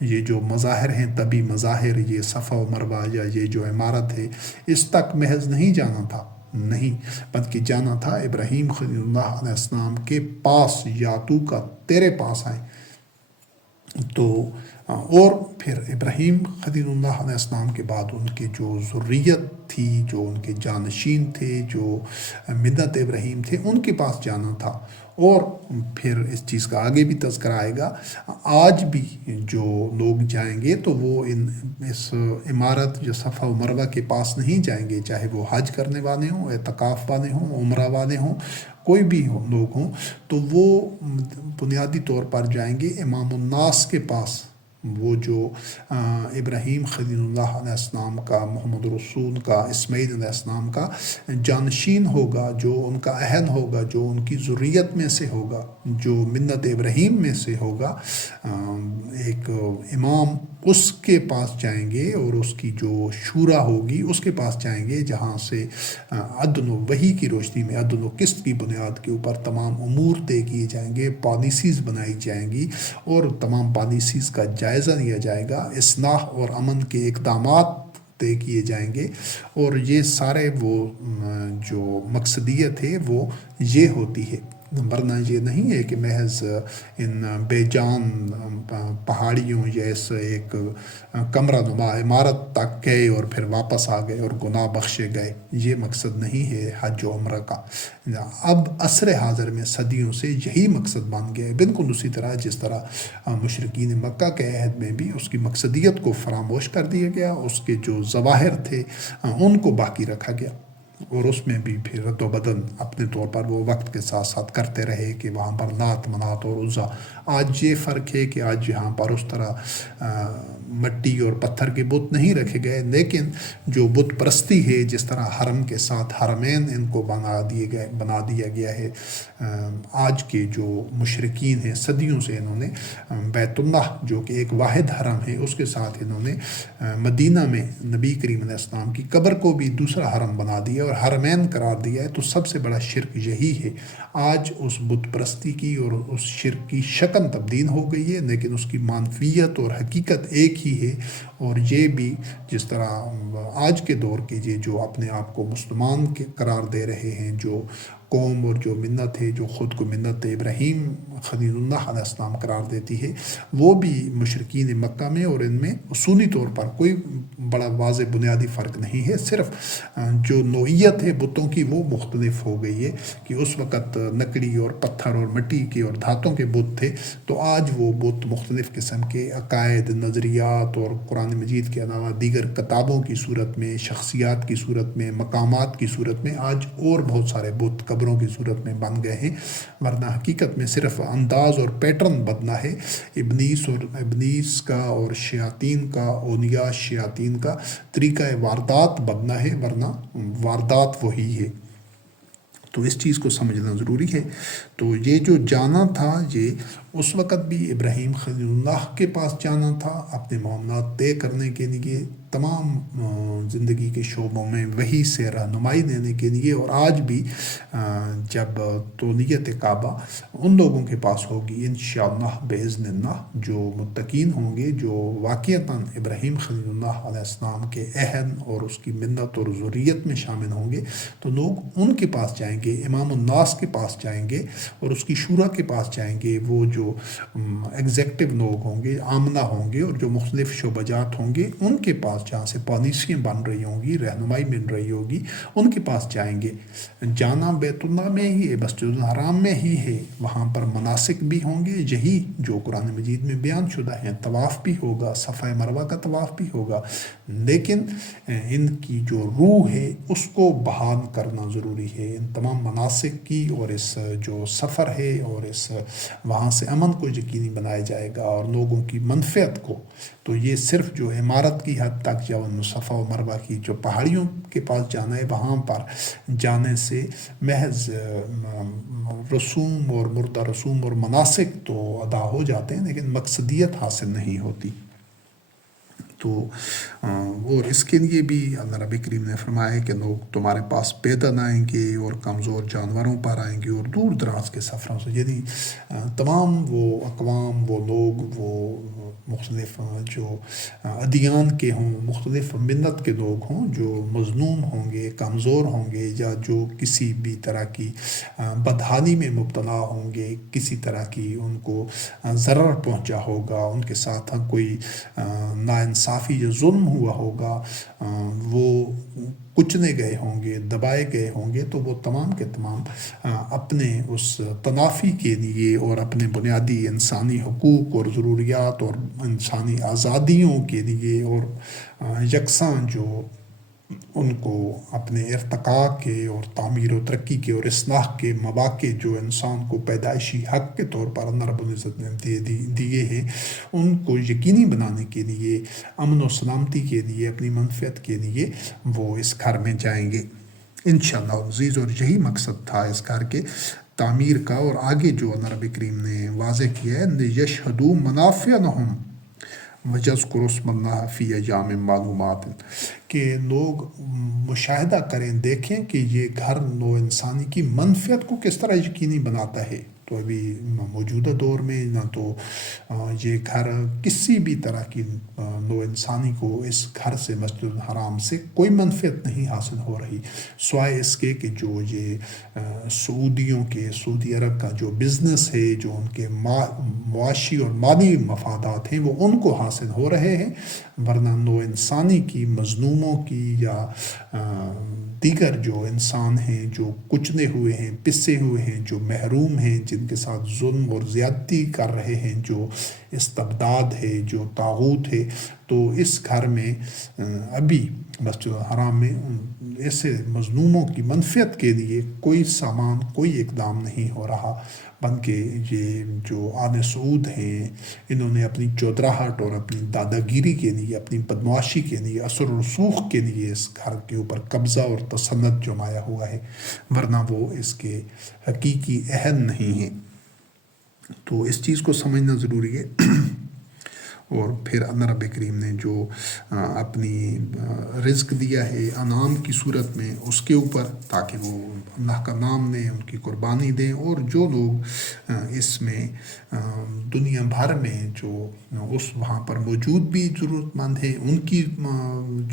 یہ جو مظاہر ہیں، طبی مظاہر، یہ صفا و مروہ یا یہ جو عمارت ہے، اس تک محض نہیں جانا تھا، نہیں، بلکہ جانا تھا ابراہیم خلیل اللہ علیہ السلام کے پاس، یاتو کا تیرے پاس آئے۔ تو اور پھر ابراہیم خلیل اللہ علیہ السلام کے بعد ان کے جو ذریت تھی، جو ان کے جانشین تھے، جو ملت ابراہیم تھے، ان کے پاس جانا تھا۔ اور پھر اس چیز کا آگے بھی تذکرہ آئے گا، آج بھی جو لوگ جائیں گے تو وہ اس عمارت جو صفا و مروہ کے پاس نہیں جائیں گے، چاہے وہ حج کرنے والے ہوں، اعتکاف والے ہوں، عمرہ والے ہوں، کوئی بھی لوگ ہوں، تو وہ بنیادی طور پر جائیں گے امام الناس کے پاس، وہ جو ابراہیم خلیل اللہ علیہ السلام کا، محمد رسول کا، اسماعیل علیہ السلام کا جانشین ہوگا، جو ان کا اہل ہوگا، جو ان کی ذریت میں سے ہوگا، جو ملت ابراہیم میں سے ہوگا، ایک امام، اس کے پاس جائیں گے، اور اس کی جو شورا ہوگی اس کے پاس جائیں گے، جہاں سے عدل و وحی کی روشنی میں، عدل و قسط کی بنیاد کے اوپر تمام امور طے کیے جائیں گے، پالیسیز بنائی جائیں گی، اور تمام پالیسیز کا جائزہ لیا جائے گا، اصلاح اور امن کے اقدامات طے کیے جائیں گے۔ اور یہ سارے وہ جو مقصدیت ہے وہ یہ ہوتی ہے، ورنہ یہ نہیں ہے کہ محض ان بے جان پہاڑیوں یا اس ایک کمرہ نما عمارت تک گئے اور پھر واپس آ گئے اور گناہ بخشے گئے، یہ مقصد نہیں ہے حج و عمرہ کا۔ اب عصر حاضر میں صدیوں سے یہی مقصد بن گیا ہے، بالکل اسی طرح جس طرح مشرکین مکہ کے عہد میں بھی اس کی مقصدیت کو فراموش کر دیا گیا، اس کے جو ظواہر تھے ان کو باقی رکھا گیا، اور اس میں بھی پھر رد و بدل اپنے طور پر وہ وقت کے ساتھ ساتھ کرتے رہے کہ وہاں پر لات، منات اور عزا۔ آج یہ فرق ہے کہ آج یہاں پر اس طرح مٹی اور پتھر کے بت نہیں رکھے گئے، لیکن جو بت پرستی ہے، جس طرح حرم کے ساتھ حرمین ان کو بنا دیا گیا ہے، آج کے جو مشرکین ہیں صدیوں سے انہوں نے بیت اللہ جو کہ ایک واحد حرم ہے، اس کے ساتھ انہوں نے مدینہ میں نبی کریم علیہ السلام کی قبر کو بھی دوسرا حرم بنا دیا اور حرمین قرار دیا ہے۔ تو سب سے بڑا شرک یہی ہے۔ آج اس بت پرستی کی اور اس شرک کی شکل تبدیل ہو گئی ہے، لیکن اس کی معنویت اور حقیقت ایک ہی ہے۔ اور یہ بھی جس طرح آج کے دور کے یہ جو اپنے آپ کو مسلمان کے قرار دے رہے ہیں، جو قوم اور جو ملت ہے، جو خود کو ملت ابراہیم خلیل اللہ علیہ السلام قرار دیتی ہے، وہ بھی مشرکین مکہ میں اور ان میں اصولی طور پر کوئی بڑا واضح بنیادی فرق نہیں ہے، صرف جو نوعیت ہے بتوں کی وہ مختلف ہو گئی ہے کہ اس وقت لکڑی اور پتھر اور مٹی کے اور دھاتوں کے بت تھے، تو آج وہ بت مختلف قسم کے عقائد، نظریات اور قرآن مجید کے علاوہ دیگر کتابوں کی صورت میں، شخصیات کی صورت میں، مقامات کی صورت میں آج اور بہت سارے بت قبروں کی صورت میں بن گئے ہیں، ورنہ حقیقت میں صرف انداز اور پیٹرن بدلا ہے، ابلیس کا اور شیاطین کا، اولیاء شیاطین کا طریقہ واردات بدلا ہے، ورنہ واردات وہی ہے۔ تو اس چیز کو سمجھنا ضروری ہے۔ تو یہ جو جانا تھا، یہ اس وقت بھی ابراہیم خلیل اللہ کے پاس جانا تھا اپنے معاملات طے کرنے کے لیے، تمام زندگی کے شعبوں میں وحی سے رہنمائی دینے کے لیے، اور آج بھی جب تولیت کعبہ ان لوگوں کے پاس ہوگی انشاءاللہ باذن اللہ، جو متقین ہوں گے، جو واقعتاً ابراہیم خلیل اللہ علیہ السلام کے اہل اور اس کی ملت اور ذریت میں شامل ہوں گے، تو لوگ ان کے پاس جائیں گے، امام الناس کے پاس جائیں گے اور اس کی شورا کے پاس جائیں گے، وہ جو ایگزیکٹو لوگ ہوں گے، آمنہ ہوں گے، اور جو مختلف شعبہ جات ہوں گے، ان کے پاس پاس جہاں سے پالیسیاں بن رہی ہوں گی، رہنمائی مل رہی ہوگی، ان کے پاس جائیں گے. جانا بیت اللہ میں ہی ہے، مسجد الحرام میں ہی ہے، وہاں پر مناسک بھی ہوں گے یہی جو قرآن مجید میں بیان شدہ ہیں. طواف بھی ہوگا، صفا مروہ کا طواف بھی ہوگا، لیکن ان کی جو روح ہے اس کو بحال کرنا ضروری ہے. ان تمام مناسک کی اور اس جو سفر ہے اور اس وہاں سے امن کو یقینی بنایا جائے گا اور لوگوں کی منفعت کو. تو یہ صرف جو عمارت کی حد تک یا ان صفا و مروہ کی جو پہاڑیوں کے پاس جانا ہے وہاں پر جانے سے محض رسوم اور مردہ رسوم اور مناسک تو ادا ہو جاتے ہیں، لیکن مقصدیت حاصل نہیں ہوتی. تو اور اس کے لیے بھی اللہ رب کریم نے فرمایا ہے کہ لوگ تمہارے پاس پیدل آئیں گے اور کمزور جانوروں پر آئیں گے اور دور دراز کے سفروں سے. یعنی تمام وہ اقوام، وہ لوگ، وہ مختلف جو ادیان کے ہوں، مختلف ملت کے لوگ ہوں، جو مظلوم ہوں گے، کمزور ہوں گے، یا جو کسی بھی طرح کی بدحالی میں مبتلا ہوں گے، کسی طرح کی ان کو ضرر پہنچا ہوگا، ان کے ساتھ کوئی ناانصافی یا ظلم ہوا ہوگا، وہ کچنے گئے ہوں گے، دبائے گئے ہوں گے، تو وہ تمام کے تمام اپنے اس تنافی کے لیے اور اپنے بنیادی انسانی حقوق اور ضروریات اور انسانی آزادیوں کے لیے اور یکساں جو ان کو اپنے ارتقاء کے اور تعمیر و ترقی کے اور اصلاح کے مواقع جو انسان کو پیدائشی حق کے طور پر اللہ رب العزت نے دیے ہیں، ان کو یقینی بنانے کے لیے، امن و سلامتی کے لیے، اپنی منفعت کے لیے وہ اس گھر میں جائیں گے انشاءاللہ عزیز. اور یہی مقصد تھا اس گھر کے تعمیر کا. اور آگے جو اللہ رب کریم نے واضح کیا ہے، یشہدوا منافع لہم وَيَذْكُرُوا اسْمَ اللَّهِ فِي أَيَّامٍ مَّعْلُومَاتٍ، کہ لوگ مشاہدہ کریں، دیکھیں کہ یہ گھر نو انسانی کی منفعت کو کس طرح یقینی بناتا ہے. تو ابھی موجودہ دور میں نہ تو یہ گھر کسی بھی طرح کی نو انسانی کو اس گھر سے، مسجد الحرام سے کوئی منفعت نہیں حاصل ہو رہی، سوائے اس کے کہ جو یہ سعودیوں کے، سعودی عرب کا جو بزنس ہے، جو ان کے معاشی اور مالی مفادات ہیں وہ ان کو حاصل ہو رہے ہیں. ورنہ نو انسانی کی، مظلوموں کی یا دیگر جو انسان ہیں جو کچنے ہوئے ہیں، پسے ہوئے ہیں، جو محروم ہیں، جن کے ساتھ ظلم اور زیادتی کر رہے ہیں، جو استبداد ہے، جو طاغوت ہے، تو اس گھر میں ابھی مسجد الحرام میں ایسے مظلوموں کی منفعت کے لیے کوئی سامان، کوئی اقدام نہیں ہو رہا، بلکہ یہ جو آل سعود ہیں انہوں نے اپنی چودراہٹ اور اپنی دادا گیری کے لیے، اپنی بدمعاشی کے لیے، اثر و رسوخ کے لیے اس گھر کے اوپر قبضہ اور تسلط جمایا ہوا ہے، ورنہ وہ اس کے حقیقی اہل نہیں ہیں. تو اس چیز کو سمجھنا ضروری ہے. اور پھر اللہ رب کریم نے جو اپنی رزق دیا ہے انعام کی صورت میں اس کے اوپر، تاکہ وہ اللہ کا نام لیں، ان کی قربانی دیں. اور جو لوگ اس میں دنیا بھر میں جو اس وہاں پر موجود بھی ضرورت مند ہیں، ان کی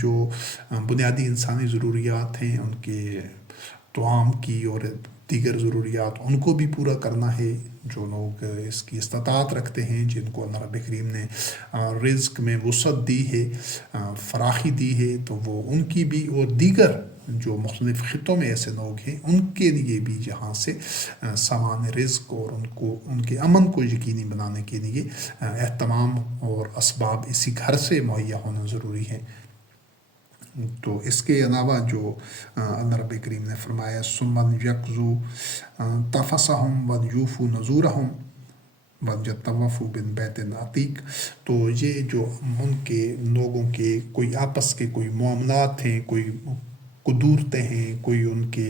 جو بنیادی انسانی ضروریات ہیں، ان کے طعام کی اور دیگر ضروریات، ان کو بھی پورا کرنا ہے. جو لوگ اس کی استطاعت رکھتے ہیں، جن کو اللہ رب کریم نے رزق میں وسعت دی ہے، فراخی دی ہے، تو وہ ان کی بھی، اور دیگر جو مختلف خطوں میں ایسے لوگ ہیں ان کے لیے بھی یہاں سے سامان رزق اور ان کے امن کو یقینی بنانے کے لیے اہتمام اور اسباب اسی گھر سے مہیا ہونا ضروری ہے. تو اس کے علاوہ جو اللہ رب کریم نے فرمایا ثم یقضوا تفثهم ویوفوا نذورهم وَيَطَّوَّفُوا بِالْبَيْتِ الْعَتِیقِ، تو یہ جو ان کے لوگوں کے کوئی آپس کے کوئی معاملات ہیں، کوئی قدورتیں ہیں، کوئی ان کے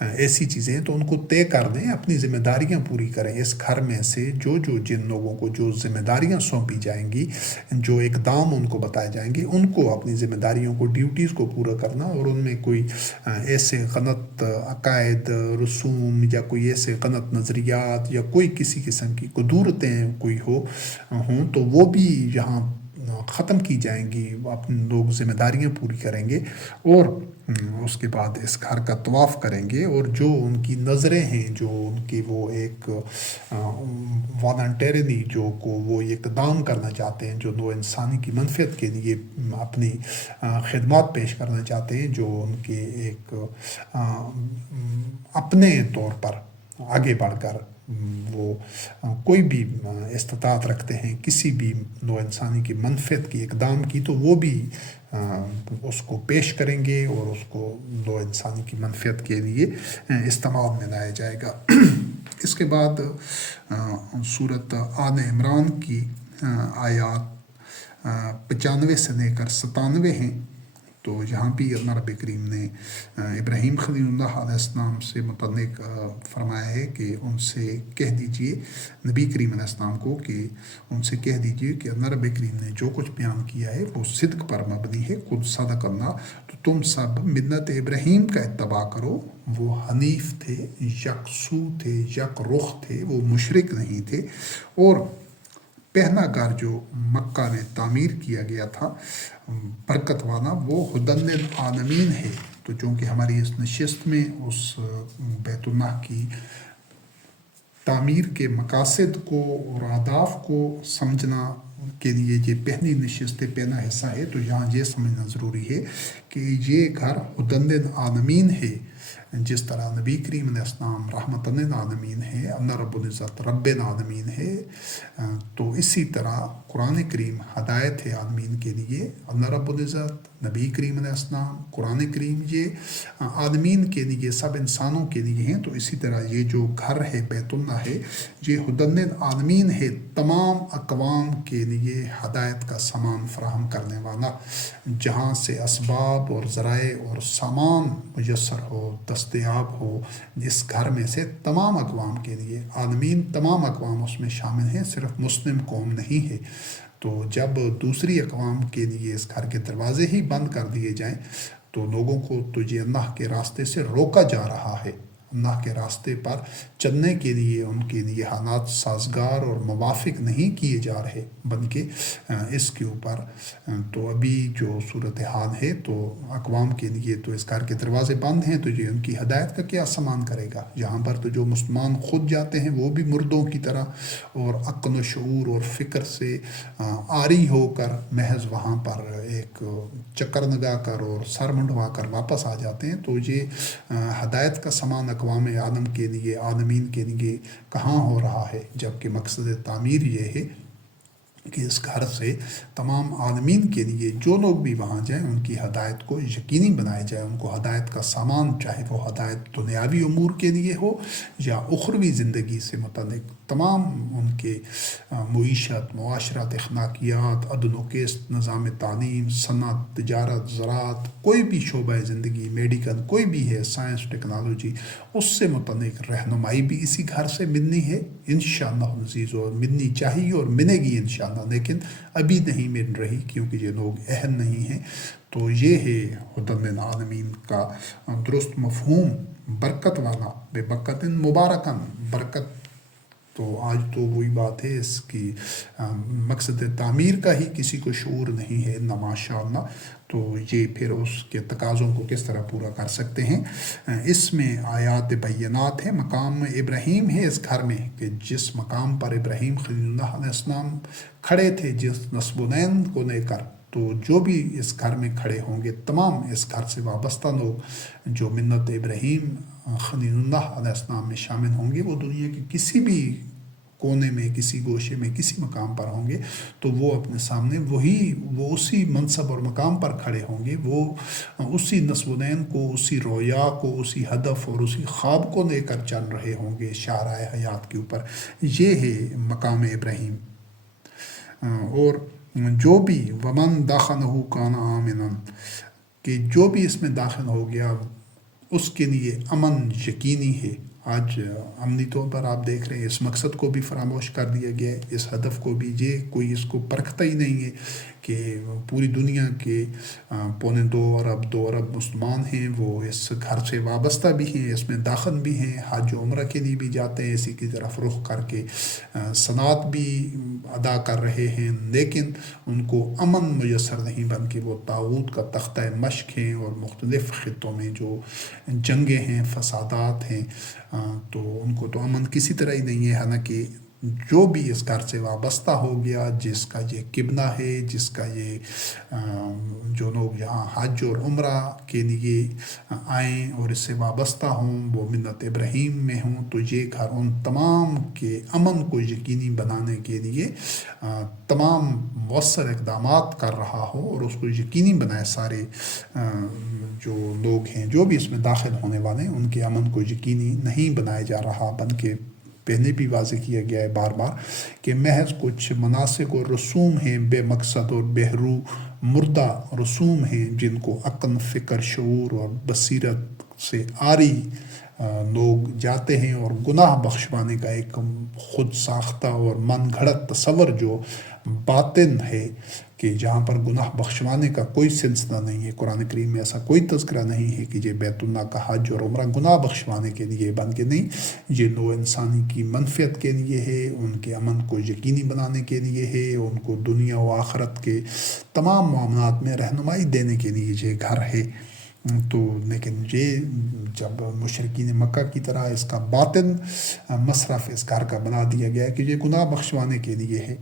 ایسی چیزیں ہیں، تو ان کو طے کر دیں، اپنی ذمہ داریاں پوری کریں. اس گھر میں سے جو جن لوگوں کو جو ذمہ داریاں سونپی جائیں گی، جو اقدام ان کو بتائے جائیں گے، ان کو اپنی ذمہ داریوں کو، ڈیوٹیز کو پورا کرنا، اور ان میں کوئی ایسے غلط عقائد، رسوم یا کوئی ایسے غلط نظریات یا کوئی کسی قسم کی قدورتیں کوئی ہوں تو وہ بھی یہاں ختم کی جائیں گی، اپنے لوگ ذمہ داریاں پوری کریں گے اور اس کے بعد اس گھر کا طواف کریں گے، اور جو ان کی نظریں ہیں، جو ان کی وہ ایک والنٹیرلی جو کو وہ اقدام کرنا چاہتے ہیں، جو نو انسانی کی منفعت کے لیے اپنی خدمات پیش کرنا چاہتے ہیں، جو ان کے ایک اپنے طور پر آگے بڑھ کر وہ کوئی بھی استطاعت رکھتے ہیں کسی بھی نو انسانی کی منفعت کی اقدام کی، تو وہ بھی اس کو پیش کریں گے اور اس کو نو انسانی کی منفعت کے لیے استعمال میں لایا جائے گا۔ اس کے بعد صورت آل عمران کی آیات 95 سے لے کر 97 ہیں، تو یہاں بھی اللہ رب کریم نے ابراہیم خلیل اللہ علیہ السلام سے متعلق فرمایا ہے کہ ان سے کہہ دیجئے، نبی کریم علیہ السلام کو کہ ان سے کہہ دیجئے کہ اللہ رب کریم نے جو کچھ بیان کیا ہے وہ صدق پر مبنی ہے، قل صدق اللہ، تو تم سب ملت ابراہیم کا اتباع کرو، وہ حنیف تھے، یکسو تھے، یک رخ تھے، وہ مشرک نہیں تھے، اور پہلا گھر جو مکہ میں تعمیر کیا گیا تھا برکت والا، وہ ہدی للعالمین ہے۔ تو چونکہ ہماری اس نشست میں اس بیت اللہ کی تعمیر کے مقاصد کو اور اہداف کو سمجھنا کے لیے یہ پہلی نشست پہلا حصہ ہے، تو یہاں یہ سمجھنا ضروری ہے کہ یہ گھر ہدی للعالمین ہے، جس طرح نبی کریم علیہ السلام رحمت للعالمین ہے، اللہ رب العزت رب العالمین ہے، تو اسی طرح قرآن کریم ہدایت ہے عالمین کے لیے، اللہ رب العزت، نبی کریم علیہ السلام، قرآن کریم یہ عالمین کے لیے، سب انسانوں کے لیے ہیں۔ تو اسی طرح یہ جو گھر ہے بیت اللہ ہے، یہ ہدی للعالمین ہے، تمام اقوام کے لیے ہدایت کا سامان فراہم کرنے والا، جہاں سے اسباب اور ذرائع اور سامان میسر ہو، دستیاب ہو، اس گھر میں سے تمام اقوام کے لیے، عالمین تمام اقوام اس میں شامل ہیں، صرف مسلم قوم نہیں ہے۔ تو جب دوسری اقوام کے لیے اس گھر کے دروازے ہی بند کر دیے جائیں تو لوگوں کو تو یہ اللہ کے راستے سے روکا جا رہا ہے، اللہ کے راستے پر چلنے کے لیے ان کے لیے حالات سازگار اور موافق نہیں کیے جا رہے، بلکہ اس کے اوپر تو ابھی جو صورتحال ہے تو اقوام کے لیے تو اس گھر کے دروازے بند ہیں، تو یہ ان کی ہدایت کا کیا سامان کرے گا؟ یہاں پر تو جو مسلمان خود جاتے ہیں وہ بھی مردوں کی طرح اور عقل و شعور اور فکر سے عاری ہو کر محض وہاں پر ایک چکر لگا کر اور سر منڈوا کر واپس آ جاتے ہیں۔ تو یہ ہدایت کا سامان اقوام عالم کے لیے، عالمین کے لیے کہاں ہو رہا ہے، جبکہ مقصد تعمیر یہ ہے کہ اس گھر سے تمام عالمین کے لیے جو لوگ بھی وہاں جائیں ان کی ہدایت کو یقینی بنایا جائے، ان کو ہدایت کا سامان، چاہے وہ ہدایت دنیاوی امور کے لیے ہو یا اخروی زندگی سے متعلق تمام ان کے معیشت، معاشرت، اخلاقیات، عدل و قسط، نظام تعلیم، صنعت، تجارت، زراعت، کوئی بھی شعبہ زندگی، میڈیکل کوئی بھی ہے، سائنس، ٹیکنالوجی، اس سے متعلق رہنمائی بھی اسی گھر سے ملنی ہے انشاءاللہ عزیز، اور ملنی چاہیے اور ملے گی انشاءاللہ، لیکن ابھی نہیں مل رہی کیونکہ یہ لوگ اہل نہیں ہیں۔ تو یہ ہے ہدی للعالمین کا درست مفہوم، برکت والا، بے برکت مبارکن، برکت۔ تو آج تو وہی بات ہے، اس کی مقصد تعمیر کا ہی کسی کو شعور نہیں ہے، نہ ماشاء اللہ، تو یہ پھر اس کے تقاضوں کو کس طرح پورا کر سکتے ہیں؟ اس میں آیات بینات ہیں، مقام ابراہیم ہے اس گھر میں، کہ جس مقام پر ابراہیم خلیل اللہ علیہ السلام کھڑے تھے، جس نصب العین کو لے کر، تو جو بھی اس گھر میں کھڑے ہوں گے، تمام اس گھر سے وابستہ لوگ جو ملت ابراہیم خلیل اللہ علیہ السلام میں شامل ہوں گے، وہ دنیا کے کسی بھی کونے میں، کسی گوشے میں، کسی مقام پر ہوں گے، تو وہ اپنے سامنے وہ اسی منصب اور مقام پر کھڑے ہوں گے، وہ اسی نصب العین کو، اسی رویا کو، اسی ہدف اور اسی خواب کو لے کر چل رہے ہوں گے شاہراہ حیات کے اوپر۔ یہ ہے مقام ابراہیم۔ اور جو بھی ومن داخلہ کان آمنا، کہ جو بھی اس میں داخل ہو گیا اس کے لیے امن یقینی ہے۔ آج عملی طور پر آپ دیکھ رہے ہیں اس مقصد کو بھی فراموش کر دیا گیا ہے، اس ہدف کو بھی، یہ کوئی اس کو پرکھتا ہی نہیں ہے کہ پوری دنیا کے 2.25 ارب مسلمان ہیں، وہ اس گھر سے وابستہ بھی ہیں، اس میں داخل بھی ہیں، حج و عمرہ کے لیے بھی جاتے ہیں، اسی کی طرف رخ کر کے صلات بھی ادا کر رہے ہیں، لیکن ان کو امن میسر نہیں، بلکہ وہ طاغوت کا تختہ مشق ہیں، اور مختلف خطوں میں جو جنگیں ہیں، فسادات ہیں، تو ان کو تو امن کسی طرح ہی نہیں ہے۔ حالانکہ جو بھی اس گھر سے وابستہ ہو گیا، جس کا یہ قبلہ ہے، جس کا یہ جو لوگ یہاں حج اور عمرہ کے لیے آئیں اور اس سے وابستہ ہوں، وہ ملت ابراہیم میں ہوں، تو یہ گھر ان تمام کے امن کو یقینی بنانے کے لیے تمام مؤثر اقدامات کر رہا ہو، اور اس کو یقینی بنائے سارے جو لوگ ہیں، جو بھی اس میں داخل ہونے والے ہیں، ان کے امن کو یقینی نہیں بنایا جا رہا، بلکہ پہلے بھی واضح کیا گیا ہے بار بار کہ محض کچھ مناسک اور رسوم ہیں، بے مقصد اور بہرو مردہ رسوم ہیں، جن کو عقل، فکر، شعور اور بصیرت سے عاری لوگ جاتے ہیں، اور گناہ بخشوانے کا ایک خود ساختہ اور من گھڑت تصور جو باطن ہے، کہ جہاں پر گناہ بخشوانے کا کوئی سلسلہ نہیں ہے۔ قرآن کریم میں ایسا کوئی تذکرہ نہیں ہے کہ یہ بیت اللہ کا حج اور عمرہ گناہ بخشوانے کے لیے، بلکہ نہیں، یہ نوع انسانی کی منفعت کے لیے ہے، ان کے امن کو یقینی بنانے کے لیے ہے، ان کو دنیا و آخرت کے تمام معاملات میں رہنمائی دینے کے لیے یہ گھر ہے۔ تو لیکن یہ جب مشرکین مکہ کی طرح اس کا باطن مصرف اس گھر کا بنا دیا گیا کہ یہ گناہ بخشوانے کے لیے ہے،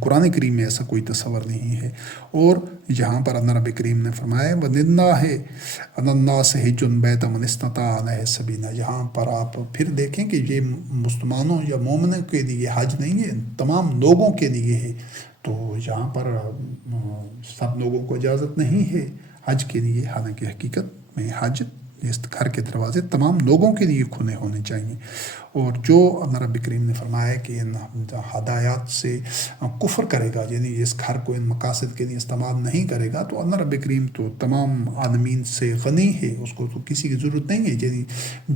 قرآن کریم میں ایسا کوئی تصور نہیں ہے۔ اور یہاں پر اللہ رب کریم نے فرمایا وَلِلَّهِ عَلَى النَّاسِ حِجُّ الْبَيْتِ مَنِ اسْتَطَاعَ إِلَيْهِ سَبِيلًا۔ یہاں پر آپ پھر دیکھیں کہ یہ مسلمانوں یا مومنوں کے لیے حج نہیں ہے، تمام لوگوں کے لیے ہے۔ تو یہاں پر سب لوگوں کو اجازت نہیں ہے حج کے لیے، حالانکہ حقیقت میں حج اس گھر کے دروازے تمام لوگوں کے لیے کھلے ہونے چاہیے۔ اور جو اللہ رب کریم نے فرمایا کہ ان ہدایات سے کفر کرے گا، یعنی اس گھر کو ان مقاصد کے لیے استعمال نہیں کرے گا، تو اللہ رب کریم تو تمام عالمین سے غنی ہے، اس کو تو کسی کی ضرورت نہیں ہے۔ یعنی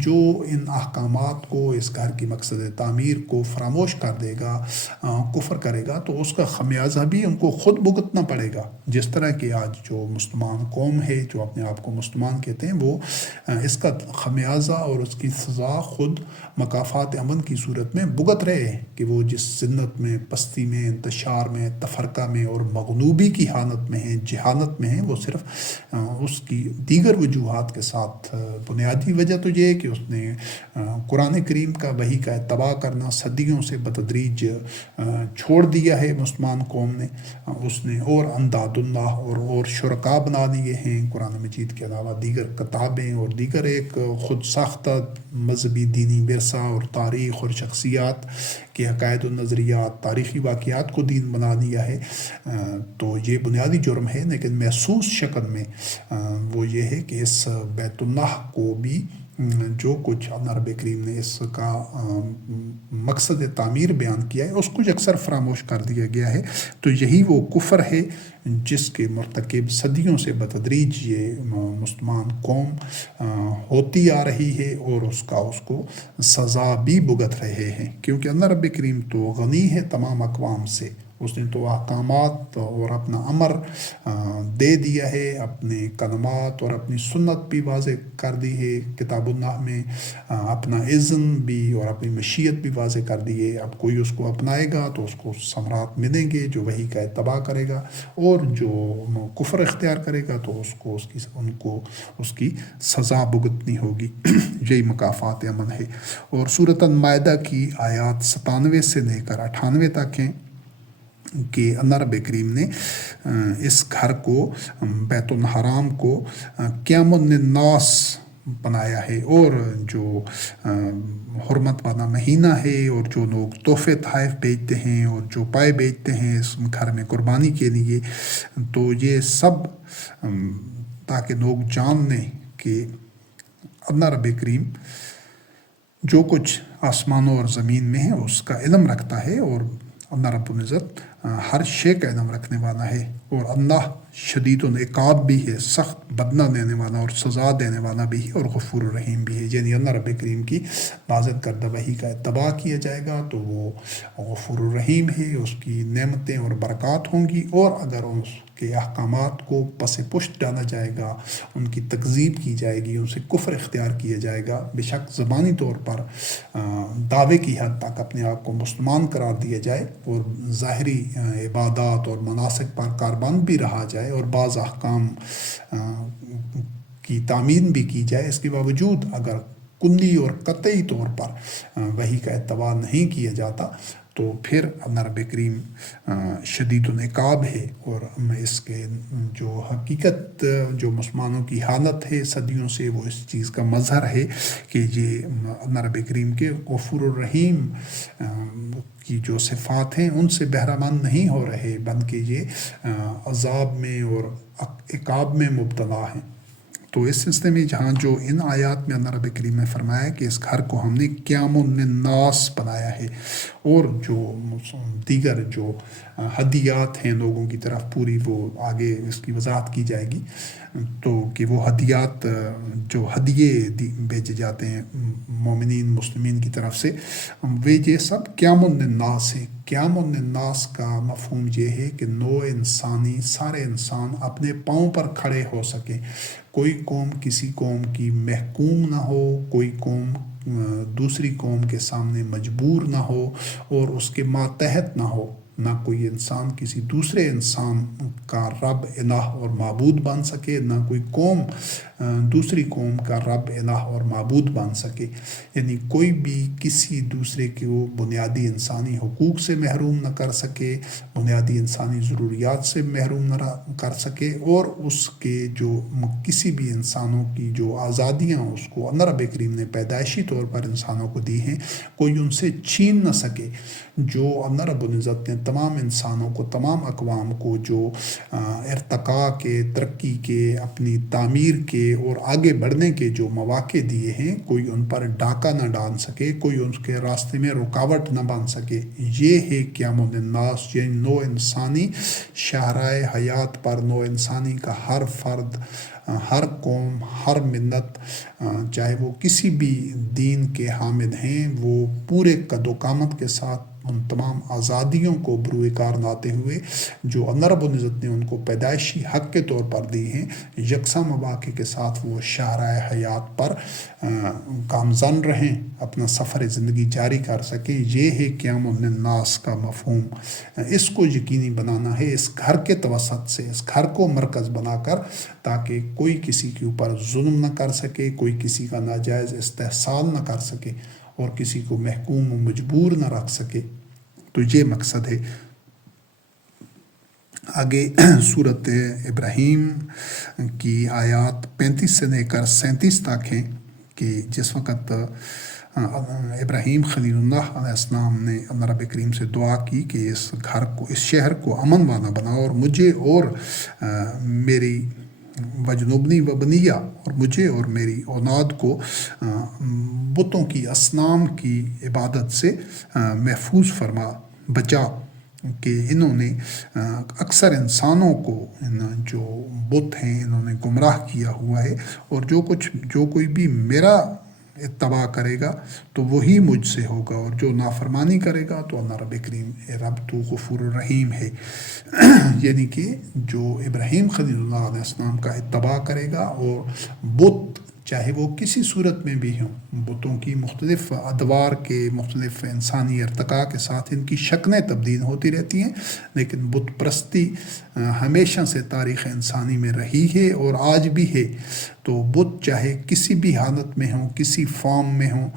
جو ان احکامات کو، اس گھر کی مقصد تعمیر کو فراموش کر دے گا، کفر کرے گا، تو اس کا خمیازہ بھی ان کو خود بھگتنا پڑے گا۔ جس طرح کہ آج جو مسلمان قوم ہے، جو اپنے آپ کو مسلمان کہتے ہیں، وہ اس کا خمیازہ اور اس کی سزا خود مقافات امن کی صورت میں بھگت رہے ہیں، کہ وہ جس ذلت میں، پستی میں، انتشار میں، تفرقہ میں اور مغلوبی کی حالت میں ہیں، جہالت میں ہیں، وہ صرف اس کی دیگر وجوہات کے ساتھ بنیادی وجہ تو یہ ہے کہ اس نے قرآن کریم کا وحی کا اتباع کرنا صدیوں سے بتدریج چھوڑ دیا ہے مسلمان قوم نے۔ اس نے اور انداد اللہ اور شرکا بنا لیے ہیں قرآن مجید کے علاوہ، دیگر کتابیں اور دیگر ایک خود ساختہ مذہبی دینی ورثہ اور تاریخ اور شخصیات کے عقائد و نظریات، تاریخی واقعات کو دین بنا لیا ہے۔ تو یہ بنیادی جرم ہے، لیکن محسوس شکل میں وہ یہ ہے کہ اس بیت اللہ کو بھی جو کچھ اللہ رب کریم نے اس کا مقصد تعمیر بیان کیا ہے، اس کو اکثر فراموش کر دیا گیا ہے۔ تو یہی وہ کفر ہے جس کے مرتکب صدیوں سے بتدریج یہ مسلمان قوم ہوتی آ رہی ہے، اور اس کو سزا بھی بھگت رہے ہیں، کیونکہ اللہ رب کریم تو غنی ہے تمام اقوام سے۔ اس نے تو احکامات اور اپنا امر دے دیا ہے، اپنے کلمات اور اپنی سنت بھی واضح کر دی ہے کتاب اللہ میں، اپنا اذن بھی اور اپنی مشیت بھی واضح کر دی ہے۔ اب کوئی اس کو اپنائے گا تو اس کو ثمرات ملیں گے، جو وحی کا اتباع کرے گا، اور جو کفر اختیار کرے گا تو ان کو اس کی سزا بھگتنی ہوگی۔ یہی مقافات امن ہے۔ اور سورۃ المائدہ کی آیات 97 سے لے کر 98 تک ہیں کہ اللہ رب کریم نے اس گھر کو، بیت الحرام کو قیام للناس بنایا ہے، اور جو حرمت والا مہینہ ہے، اور جو لوگ تحفے تحائف بیچتے ہیں اور جو پائے بیچتے ہیں اس گھر میں قربانی کے لیے، تو یہ سب تاکہ لوگ جان لیں کہ اللہ رب کریم جو کچھ آسمانوں اور زمین میں ہے اس کا علم رکھتا ہے، اور اللہ رب العزت ہر شے کا علم رکھنے والا ہے، اور اللہ شدید العقاب بھی ہے، سخت بدلہ دینے والا اور سزا دینے والا بھی ہے، اور غفور الرحیم بھی ہے۔ یعنی اللہ رب کریم کی نازل کردہ وحی کا اتباع کیا جائے گا تو وہ غفور الرحیم ہے، اس کی نعمتیں اور برکات ہوں گی، اور اگر اس کے احکامات کو پس پشت ڈالا جائے گا، ان کی تکذیب کی جائے گی، ان سے کفر اختیار کیا جائے گا، بے شک زبانی طور پر دعوے کی حد تک اپنے آپ کو مسلمان قرار دیا جائے اور ظاہری عبادات اور مناسک پر کاربند بھی رہا جائے اور بعض احکام کی تعمیر بھی کی جائے، اس کے باوجود اگر کلی اور قطعی طور پر وحی کا اتباع نہیں کیا جاتا تو پھر اللہ رب کریم شدید العقاب ہے، اور اس کے جو حقیقت جو مسلمانوں کی حالت ہے صدیوں سے، وہ اس چیز کا مظہر ہے کہ یہ اللہ رب کریم کے غفور الرحیم کی جو صفات ہیں ان سے بہرہ مند نہیں ہو رہے، بلکہ یہ عذاب میں اور عقاب میں مبتلا ہیں۔ تو اس سلسلے میں جہاں جو ان آیات میں اللہ رب کریم نے فرمایا کہ اس گھر کو ہم نے قیام للناس بنایا ہے، اور جو دیگر جو ہدیات ہیں لوگوں کی طرف پوری، وہ آگے اس کی وضاحت کی جائے گی، تو کہ وہ ہدیات جو ہدیے بھیجے جاتے ہیں مومنین مسلمین کی طرف سے، وہ یہ سب قیام للناس ہے۔ قیام للناس کا مفہوم یہ ہے کہ نوع انسانی، سارے انسان اپنے پاؤں پر کھڑے ہو سکیں، کوئی قوم کسی قوم کی محکوم نہ ہو، کوئی قوم دوسری قوم کے سامنے مجبور نہ ہو اور اس کے ماتحت نہ ہو، نہ کوئی انسان کسی دوسرے انسان کا رب الہ اور معبود بن سکے، نہ کوئی قوم دوسری قوم کا رب الہ اور معبود بن سکے۔ یعنی کوئی بھی کسی دوسرے کو بنیادی انسانی حقوق سے محروم نہ کر سکے، بنیادی انسانی ضروریات سے محروم نہ کر سکے، اور اس کے جو کسی بھی انسانوں کی جو آزادیاں اس کو اللہ رب کریم نے پیدائشی طور پر انسانوں کو دی ہیں، کوئی ان سے چھین نہ سکے۔ جو اللہ رب العزت نے تمام انسانوں کو، تمام اقوام کو جو ارتقاء کے، ترقی کے، اپنی تعمیر کے اور آگے بڑھنے کے جو مواقع دیے ہیں، کوئی ان پر ڈاکہ نہ ڈال سکے، کوئی ان کے راستے میں رکاوٹ نہ بن سکے۔ یہ ہے قیام للناس، یہ نوع انسانی شاہراہ حیات پر، نوع انسانی کا ہر فرد، ہر قوم، ہر ملت، چاہے وہ کسی بھی دین کے حامل ہیں، وہ پورے قد و قامت کے ساتھ ان تمام آزادیوں کو بروئے کار لاتے ہوئے جو اللہ رب العزت نے ان کو پیدائشی حق کے طور پر دی ہیں، یکساں مواقع کے ساتھ وہ شاہراہ حیات پر گامزن رہیں، اپنا سفر زندگی جاری کر سکیں۔ یہ ہے قیام للناس کا مفہوم۔ اس کو یقینی بنانا ہے اس گھر کے توسط سے، اس گھر کو مرکز بنا کر، تاکہ کوئی کسی کے اوپر ظلم نہ کر سکے، کوئی کسی کا ناجائز استحصال نہ کر سکے، اور کسی کو محکوم و مجبور نہ رکھ سکے۔ تو یہ مقصد ہے۔ آگے سورۃ ابراہیم کی آیات 35 سے لے کر 37 تک ہیں کہ جس وقت ابراہیم خلیل اللہ علیہ السلام نے اللہ رب کریم سے دعا کی کہ اس گھر کو، اس شہر کو امن والا بناؤ، اور مجھے اور میری وجنوبنی و بنیہ، اور مجھے اور میری اولاد کو بتوں کی، اصنام کی عبادت سے محفوظ فرما، بچا، کہ انہوں نے اکثر انسانوں کو جو بت ہیں انہوں نے گمراہ کیا ہوا ہے، اور جو کوئی بھی میرا اتباع کرے گا تو وہی مجھ سے ہوگا، اور جو نافرمانی کرے گا تو اللہ رب کریم رب تو غفور الرحیم ہے۔ یعنی کہ جو ابراہیم خلیل اللہ علیہ السلام کا اتباع کرے گا، اور بت چاہے وہ کسی صورت میں بھی ہوں، بتوں کی مختلف ادوار کے، مختلف انسانی ارتقاء کے ساتھ ان کی شکلیں تبدیل ہوتی رہتی ہیں، لیکن بت پرستی ہمیشہ سے تاریخ انسانی میں رہی ہے اور آج بھی ہے۔ تو بت چاہے کسی بھی حالت میں ہوں، کسی فارم میں ہوں،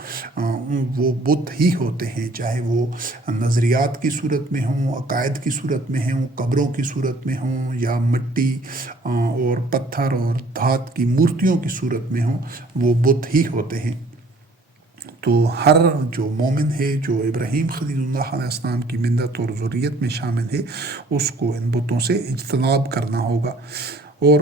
وہ بت ہی ہوتے ہیں، چاہے وہ نظریات کی صورت میں ہوں، عقائد کی صورت میں ہوں، قبروں کی صورت میں ہوں، یا مٹی اور پتھر اور دھات کی مورتیوں کی صورت میں ہوں، وہ بت ہی ہوتے ہیں۔ تو ہر جو مومن ہے جو ابراہیم خلیل اللہ علیہ السلام کی ملت اور ذریت میں شامل ہے، اس کو ان بتوں سے اجتناب کرنا ہوگا۔ اور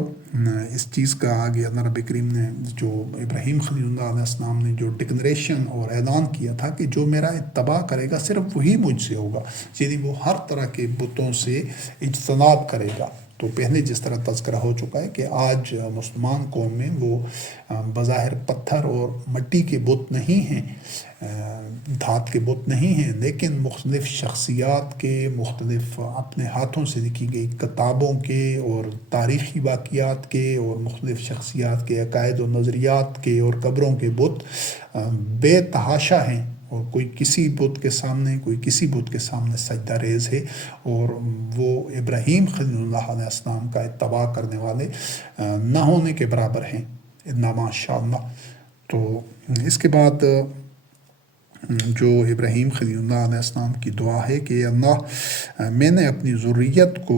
اس چیز کا آگے اللہ رب کریم نے جو ابراہیم خلیل اللہ علیہ السلام نے جو ڈکلریشن اور اعلان کیا تھا کہ جو میرا اتباع کرے گا صرف وہی مجھ سے ہوگا، یعنی وہ ہر طرح کے بتوں سے اجتناب کرے گا۔ تو پہلے جس طرح تذکرہ ہو چکا ہے کہ آج مسلمان قوم میں وہ بظاہر پتھر اور مٹی کے بت نہیں ہیں، دھات کے بت نہیں ہیں، لیکن مختلف شخصیات کے، مختلف اپنے ہاتھوں سے لکھی گئی کتابوں کے اور تاریخی واقعات کے اور مختلف شخصیات کے عقائد و نظریات کے اور قبروں کے بت بے تحاشا ہیں، اور کوئی کسی بت کے سامنے، کوئی کسی بت کے سامنے سجدہ ریز ہے، اور وہ ابراہیم خلیل اللہ علیہ السلام کا اتباع کرنے والے نہ ہونے کے برابر ہیں، انا ماشاء اللہ۔ تو اس کے بعد جو ابراہیم خلیل اللہ علیہ السلام کی دعا ہے کہ اللہ میں نے اپنی ذریت کو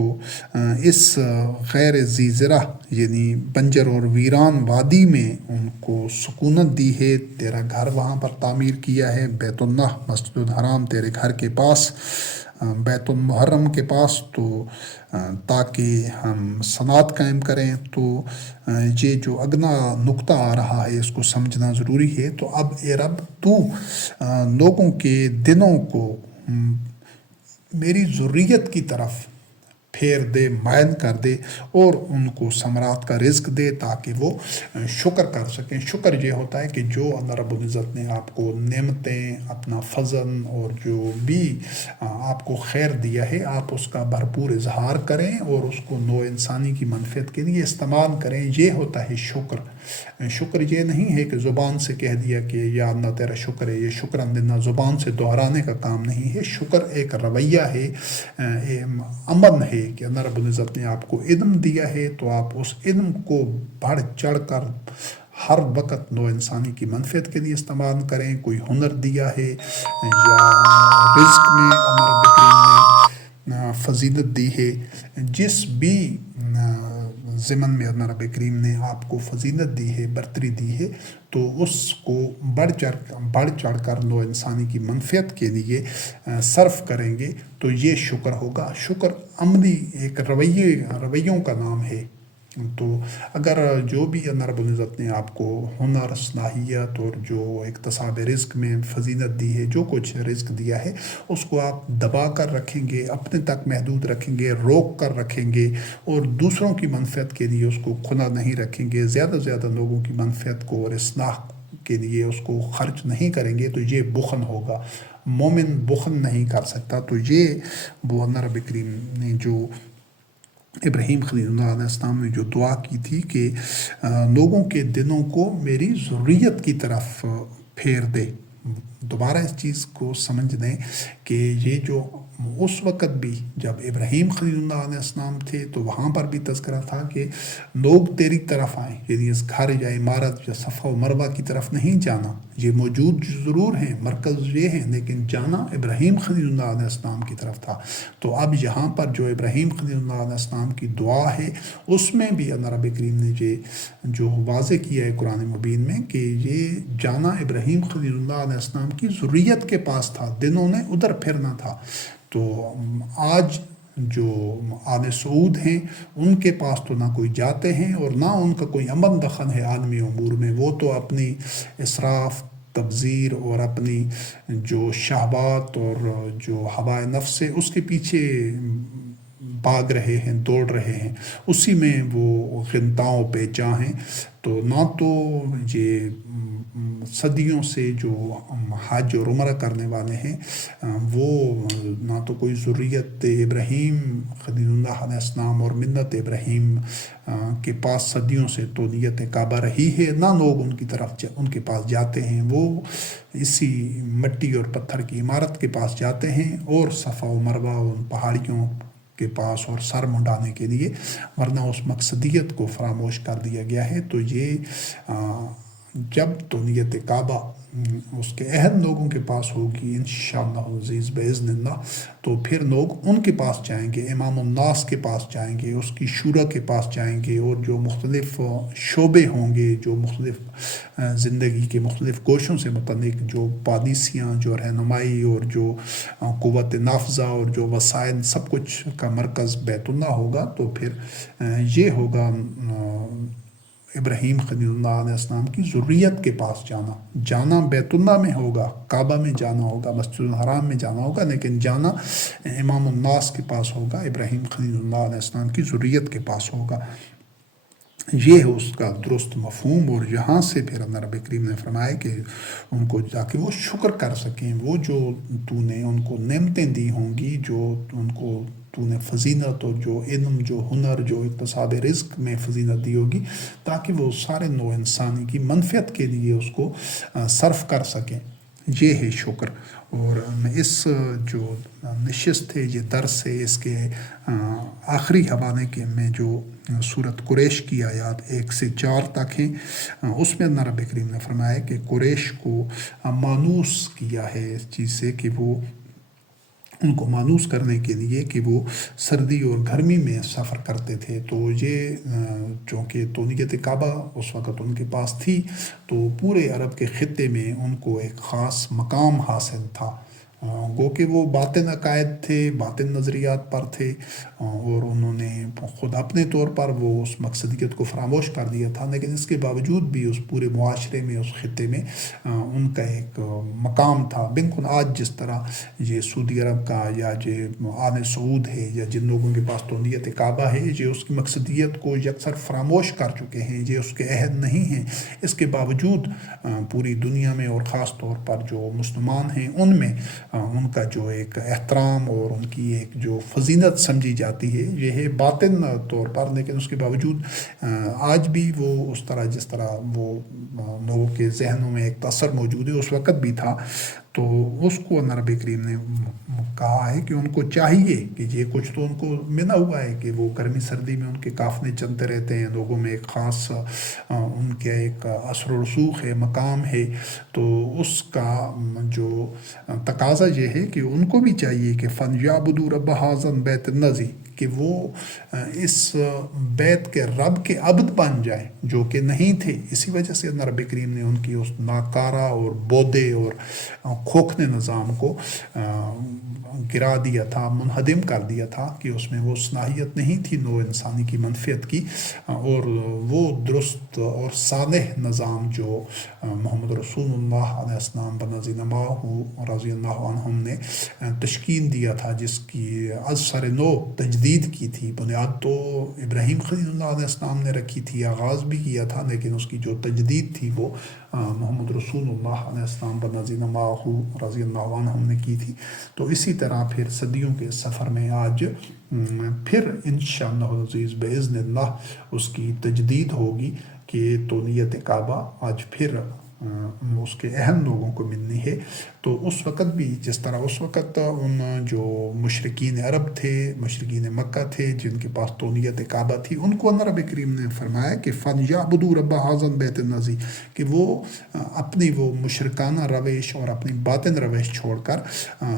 اس غیر ذی زرع یعنی بنجر اور ویران وادی میں ان کو سکونت دی ہے، تیرا گھر وہاں پر تعمیر کیا ہے، بیت اللہ مسجد الحرام تیرے گھر کے پاس، بیت المحرم کے پاس، تو تاکہ ہم صلات قائم کریں۔ تو یہ جو اگنا نقطہ آ رہا ہے اس کو سمجھنا ضروری ہے۔ تو اب اے رب تو لوگوں کے دلوں کو میری ذریت کی طرف پھیر دے، مائل کر دے، اور ان کو ثمرات کا رزق دے تاکہ وہ شکر کر سکیں۔ شکر یہ ہوتا ہے کہ جو اللہ رب العزت نے آپ کو نعمتیں، اپنا فضل اور جو بھی آپ کو خیر دیا ہے، آپ اس کا بھرپور اظہار کریں اور اس کو نوع انسانی کی منفعت کے لیے استعمال کریں، یہ ہوتا ہے شکر۔ شکر یہ نہیں ہے کہ زبان سے کہہ دیا کہ یا اللہ تیرا شکر ہے، یہ شکران دینا زبان سے دہرانے کا کام نہیں ہے۔ شکر ایک رویہ ہے، عمل ہے کہ اللہ رب العزت نے آپ کو علم دیا ہے تو آپ اس علم کو بڑھ چڑھ کر ہر وقت نوع انسانی کی منفعت کے لیے استعمال کریں۔ کوئی ہنر دیا ہے یا رزق میں اللہ رب کریم نے فضیلت دی ہے، جس بھی ضمن میں اللہ رب کریم نے آپ کو فضیلت دی ہے، برتری دی ہے، تو اس کو بڑھ چڑھ کر نوع انسانی کی منفعت کے لیے صرف کریں گے تو یہ شکر ہوگا۔ شکر عملی ایک رویوں کا نام ہے۔ تو اگر جو بھی اللہ رب العزت نے آپ کو ہنر، صلاحیت اور جو اکتساب رزق میں فضیلت دی ہے، جو کچھ رزق دیا ہے، اس کو آپ دبا کر رکھیں گے، اپنے تک محدود رکھیں گے، روک کر رکھیں گے، اور دوسروں کی منفعت کے لیے اس کو کھلا نہیں رکھیں گے، زیادہ سے زیادہ لوگوں کی منفعت کو اور اصلاح کے لیے اس کو خرچ نہیں کریں گے، تو یہ بخل ہوگا۔ مومن بخل نہیں کر سکتا۔ تو یہ وہ اللہ رب کریم نے جو ابراہیم خلیل اللہ علیہ السلام نے جو دعا کی تھی کہ لوگوں کے دلوں کو میری ذریت کی طرف پھیر دے۔ دوبارہ اس چیز کو سمجھ دیں کہ یہ جو اس وقت بھی جب ابراہیم خلیل اللہ علیہ السلام تھے تو وہاں پر بھی تذکرہ تھا کہ لوگ تیری طرف آئیں، یعنی اس گھر یا عمارت یا صفا و مروہ کی طرف نہیں جانا، یہ موجود ضرور ہیں، مرکز یہ ہیں، لیکن جانا ابراہیم خلیل اللہ علیہ السلام کی طرف تھا۔ تو اب یہاں پر جو ابراہیم خلیل اللہ علیہ السلام کی دعا ہے اس میں بھی اللہ رب کریم نے یہ جو واضح کیا ہے قرآن مبین میں کہ یہ جانا ابراہیم خلیل اللہ علیہ السلام کی ذریت کے پاس تھا، دنوں نے ادھر پھرنا تھا۔ تو آج جو آل سعود ہیں ان کے پاس تو نہ کوئی جاتے ہیں اور نہ ان کا کوئی عمل دخل ہے عالمی امور میں، وہ تو اپنی اسراف، تبذیر اور اپنی جو شہوات اور جو ہوائے نفس ہے اس کے پیچھے بھاگ رہے ہیں، دوڑ رہے ہیں، اسی میں وہ غنتاؤں پہ جا ہیں۔ تو نہ تو یہ صدیوں سے جو حج اور عمرہ کرنے والے ہیں وہ نہ تو کوئی ذریت ابراہیم خلیل اللہ علیہ السلام اور ملت ابراہیم کے پاس صدیوں سے تو نیت کعبہ رہی ہے، نہ لوگ ان کی طرف ان کے پاس جاتے ہیں، وہ اسی مٹی اور پتھر کی عمارت کے پاس جاتے ہیں اور صفا و مروہ ان پہاڑیوں کے پاس اور سر منڈانے کے لیے، ورنہ اس مقصدیت کو فراموش کر دیا گیا ہے۔ تو یہ جب تو نیت کعبہ اس کے عہد لوگوں کے پاس ہوگی انشاءاللہ العزیز باذن اللہ، تو پھر لوگ ان کے پاس جائیں گے، امام الناس کے پاس جائیں گے، اس کی شورا کے پاس جائیں گے، اور جو مختلف شعبے ہوں گے، جو مختلف زندگی کے مختلف گوشوں سے متعلق جو پالیسیاں، جو رہنمائی اور جو قوت نافذہ اور جو وسائل سب کچھ کا مرکز بیت اللہ ہوگا، تو پھر یہ ہوگا ابراہیم خلیل اللہ علیہ السلام کی ذریت کے پاس جانا بیت اللہ میں ہوگا، کعبہ میں جانا ہوگا، مسجد الحرام میں جانا ہوگا، لیکن جانا امام الناس کے پاس ہوگا، ابراہیم خلیل اللہ علیہ السلام کی ذریت کے پاس ہوگا۔ یہ ہے اس کا درست مفہوم، اور یہاں سے پھر اللہ رب کریم نے فرمایا کہ ان کو تاکہ وہ شکر کر سکیں، وہ جو تو نے ان کو نعمتیں دی ہوں گی، جو ان کو تو نے فضیلت اور جو علم، جو ہنر، جو اکتساب رزق میں فضیلت دی ہوگی، تاکہ وہ سارے نوع انسانی کی منفعت کے لیے اس کو صرف کر سکیں۔ یہ ہے شکر۔ اور اس جو نشست ہے، یہ درس ہے، اس کے آخری حوالے کے میں جو سورت قریش کی آیات 1 سے 4 تک ہیں، اس میں اللہ رب کریم نے فرمایا کہ قریش کو مانوس کیا ہے اس چیز سے کہ وہ ان کو مانوس کرنے کے لیے کہ وہ سردی اور گرمی میں سفر کرتے تھے، تو یہ چونکہ تونیت کعبہ اس وقت ان کے پاس تھی، تو پورے عرب کے خطے میں ان کو ایک خاص مقام حاصل تھا، گو کہ وہ باطن عقائد تھے، باطن نظریات پر تھے، اور انہوں نے خود اپنے طور پر وہ اس مقصدیت کو فراموش کر دیا تھا، لیکن اس کے باوجود بھی اس پورے معاشرے میں، اس خطے میں ان کا ایک مقام تھا۔ بالکل آج جس طرح یہ سعودی عرب کا یا جو آل سعود ہے یا جن لوگوں کے پاس تونیت کعبہ ہے، یہ اس کی مقصدیت کو یکسر فراموش کر چکے ہیں، یہ اس کے عہد نہیں ہیں، اس کے باوجود پوری دنیا میں اور خاص طور پر جو مسلمان ہیں ان میں ان کا جو ایک احترام اور ان کی ایک جو فضیلت سمجھی جاتی ہے، یہ ہے باطن طور پر، لیکن اس کے باوجود آج بھی وہ اس طرح جس طرح وہ لوگوں کے ذہنوں میں ایک تاثر موجود ہے، اس وقت بھی تھا۔ تو اس کو اللہ رب کریم نے کہا ہے کہ ان کو چاہیے کہ یہ کچھ تو ان کو ملا ہوا ہے کہ وہ گرمی سردی میں ان کے قافلے چلتے رہتے ہیں، لوگوں میں ایک خاص ان کے ایک اثر و رسوخ ہے، مقام ہے، تو اس کا جو تقاضا یہ ہے کہ ان کو بھی چاہیے کہ فَلْيَعْبُدُوا رَبَّ هَٰذَا الْبَيْتِ الَّذِي، کہ وہ اس بیت کے رب کے عبد بن جائیں جو کہ نہیں تھے۔ اسی وجہ سے اللہ رب کریم نے ان کی اس ناکارہ اور بودے اور کھوکھنے نظام کو گرا دیا تھا، منہدم کر دیا تھا کہ اس میں وہ صلاحیت نہیں تھی نوع انسانی کی منفعت کی، اور وہ درست اور صالح نظام جو محمد رسول اللہ علیہ السلام بنظیر معہ رضی اللہ عنہم نے تشکیل دیا تھا، جس کی از سر نو تجدید کی تھی۔ بنیاد تو ابراہیم خلیل اللہ علیہ السلام نے رکھی تھی، آغاز بھی کیا تھا، لیکن اس کی جو تجدید تھی وہ محمد رسول اللہ علیہ السلام بنظیر معہ رضی اللہ عنہم نے کی تھی۔ تو اسی طرح پھر صدیوں کے سفر میں آج پھر انشاءاللہ العزیز باذن اللہ اس کی تجدید ہوگی کہ تونیت کعبہ آج پھر اس کے اہم لوگوں کو ملنی ہے۔ تو اس وقت بھی جس طرح اس وقت ان جو مشرکین عرب تھے، مشرکین مکہ تھے، جن کے پاس تونیت کعبہ تھی، ان کو اللہ رب کریم نے فرمایا کہ فَلْيَعْبُدُوا رَبَّ هَٰذَا الْبَيْتِ الَّذِي، کہ وہ اپنی وہ مشرکانہ روش اور اپنی باطن روش چھوڑ کر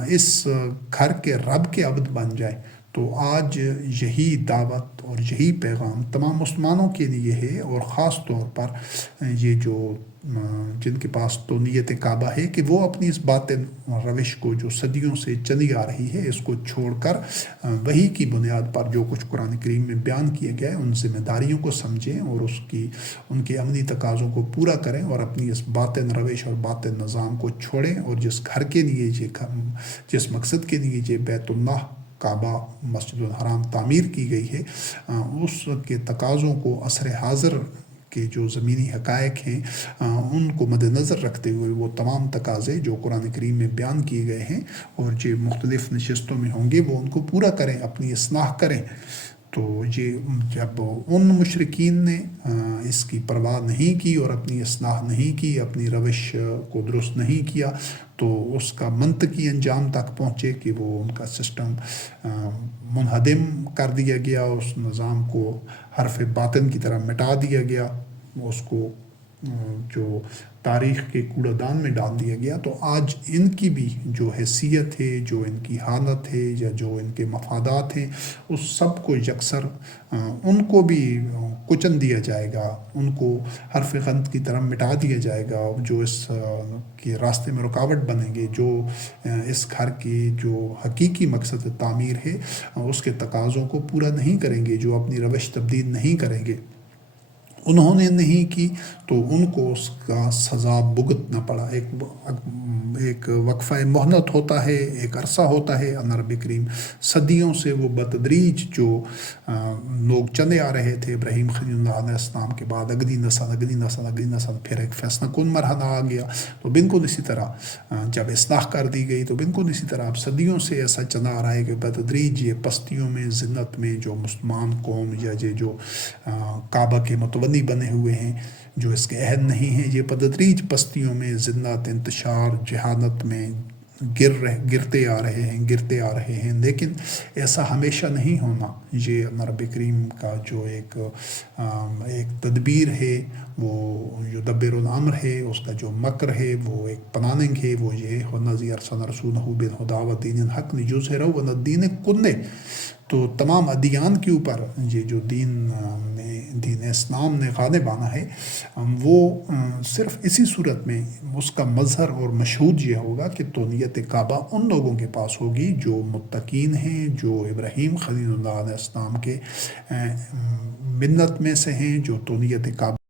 اس گھر کے رب کے عبد بن جائے۔ تو آج یہی دعوت اور یہی پیغام تمام مسلمانوں کے لیے ہے، اور خاص طور پر یہ جو جن کے پاس تونیت کعبہ ہے کہ وہ اپنی اس باطن روش کو جو صدیوں سے چلی آ رہی ہے، اس کو چھوڑ کر وہی کی بنیاد پر جو کچھ قرآن کریم میں بیان کیے گئے ان ذمہ داریوں کو سمجھیں اور ان کے عملی تقاضوں کو پورا کریں، اور اپنی اس باطن روش اور باطن نظام کو چھوڑیں، اور جس گھر کے لیے جس مقصد کے لیے یہ بیت اللہ کعبہ مسجد الحرام تعمیر کی گئی ہے، اس کے تقاضوں کو عصر حاضر کے جو زمینی حقائق ہیں ان کو مد نظر رکھتے ہوئے وہ تمام تقاضے جو قرآن کریم میں بیان کیے گئے ہیں اور جو مختلف نشستوں میں ہوں گے وہ ان کو پورا کریں، اپنی اصلاح کریں۔ تو یہ جب ان مشرکین نے اس کی پرواہ نہیں کی اور اپنی اصلاح نہیں کی، اپنی روش کو درست نہیں کیا، تو اس کا منطقی انجام تک پہنچے کہ وہ ان کا سسٹم منہدم کر دیا گیا، اس نظام کو حرف باطن کی طرح مٹا دیا گیا، اس کو جو تاریخ کے کوڑا دان میں ڈال دیا گیا، تو آج ان کی بھی جو حیثیت ہے، جو ان کی حالت ہے، یا جو ان کے مفادات ہیں، اس سب کو یکسر ان کو بھی کچن دیا جائے گا، ان کو حرف غنت کی طرح مٹا دیا جائے گا، جو اس کے راستے میں رکاوٹ بنیں گے، جو اس گھر کی جو حقیقی مقصد تعمیر ہے اس کے تقاضوں کو پورا نہیں کریں گے، جو اپنی روش تبدیل نہیں کریں گے، انہوں نے نہیں کی، تو ان کو اس کا سزا بھگتنا پڑا۔ ایک وقفہ مہلت ہوتا ہے، ایک عرصہ ہوتا ہے۔ نبی کریم صدیوں سے وہ بتدریج جو لوگ چلے آ رہے تھے، ابراہیم خلیل اللہ علیہ السلام کے بعد اگلی نسل، پھر ایک فیصلہ کن مرحلہ آ گیا، تو بالکل اسی طرح جب اصلاح کر دی گئی، تو بالکل اسی طرح اب صدیوں سے ایسا چلا آ رہا ہے کہ بتدریج یہ پستیوں میں، ذلت میں جو مسلمان قوم یا جو کعبہ کے متولی بنے ہوئے ہیں، جو اس کے عہد نہیں ہیں، یہ بتدریج پستیوں میں، ذلت، انتشار، جہالت میں گرتے آ رہے ہیں۔ لیکن ایسا ہمیشہ نہیں ہونا۔ یہ نبی کریم کا جو ایک تدبیر ہے، وہ یدبر الامر ہے، اس کا جو مکر ہے، وہ ایک پلاننگ ہے، وہ یہ ہے وَالَّذِي أَرْسَلَ رَسُولَهُ بِالْهُدَىٰ وَدِينِ الْحَقِّ لِيُظْهِرَهُ عَلَى الدِّينِ كُلِّهِ۔ تو تمام ادیان کے اوپر یہ جو دین اسلام نے غالب آنا ہے، وہ صرف اسی صورت میں اس کا مظہر اور مشہود یہ ہوگا کہ تولیت کعبہ ان لوگوں کے پاس ہوگی جو متقین ہیں، جو ابراہیم خلیل اللہ علیہ السلام کے ملت میں سے ہیں، جو تولیت کعبہ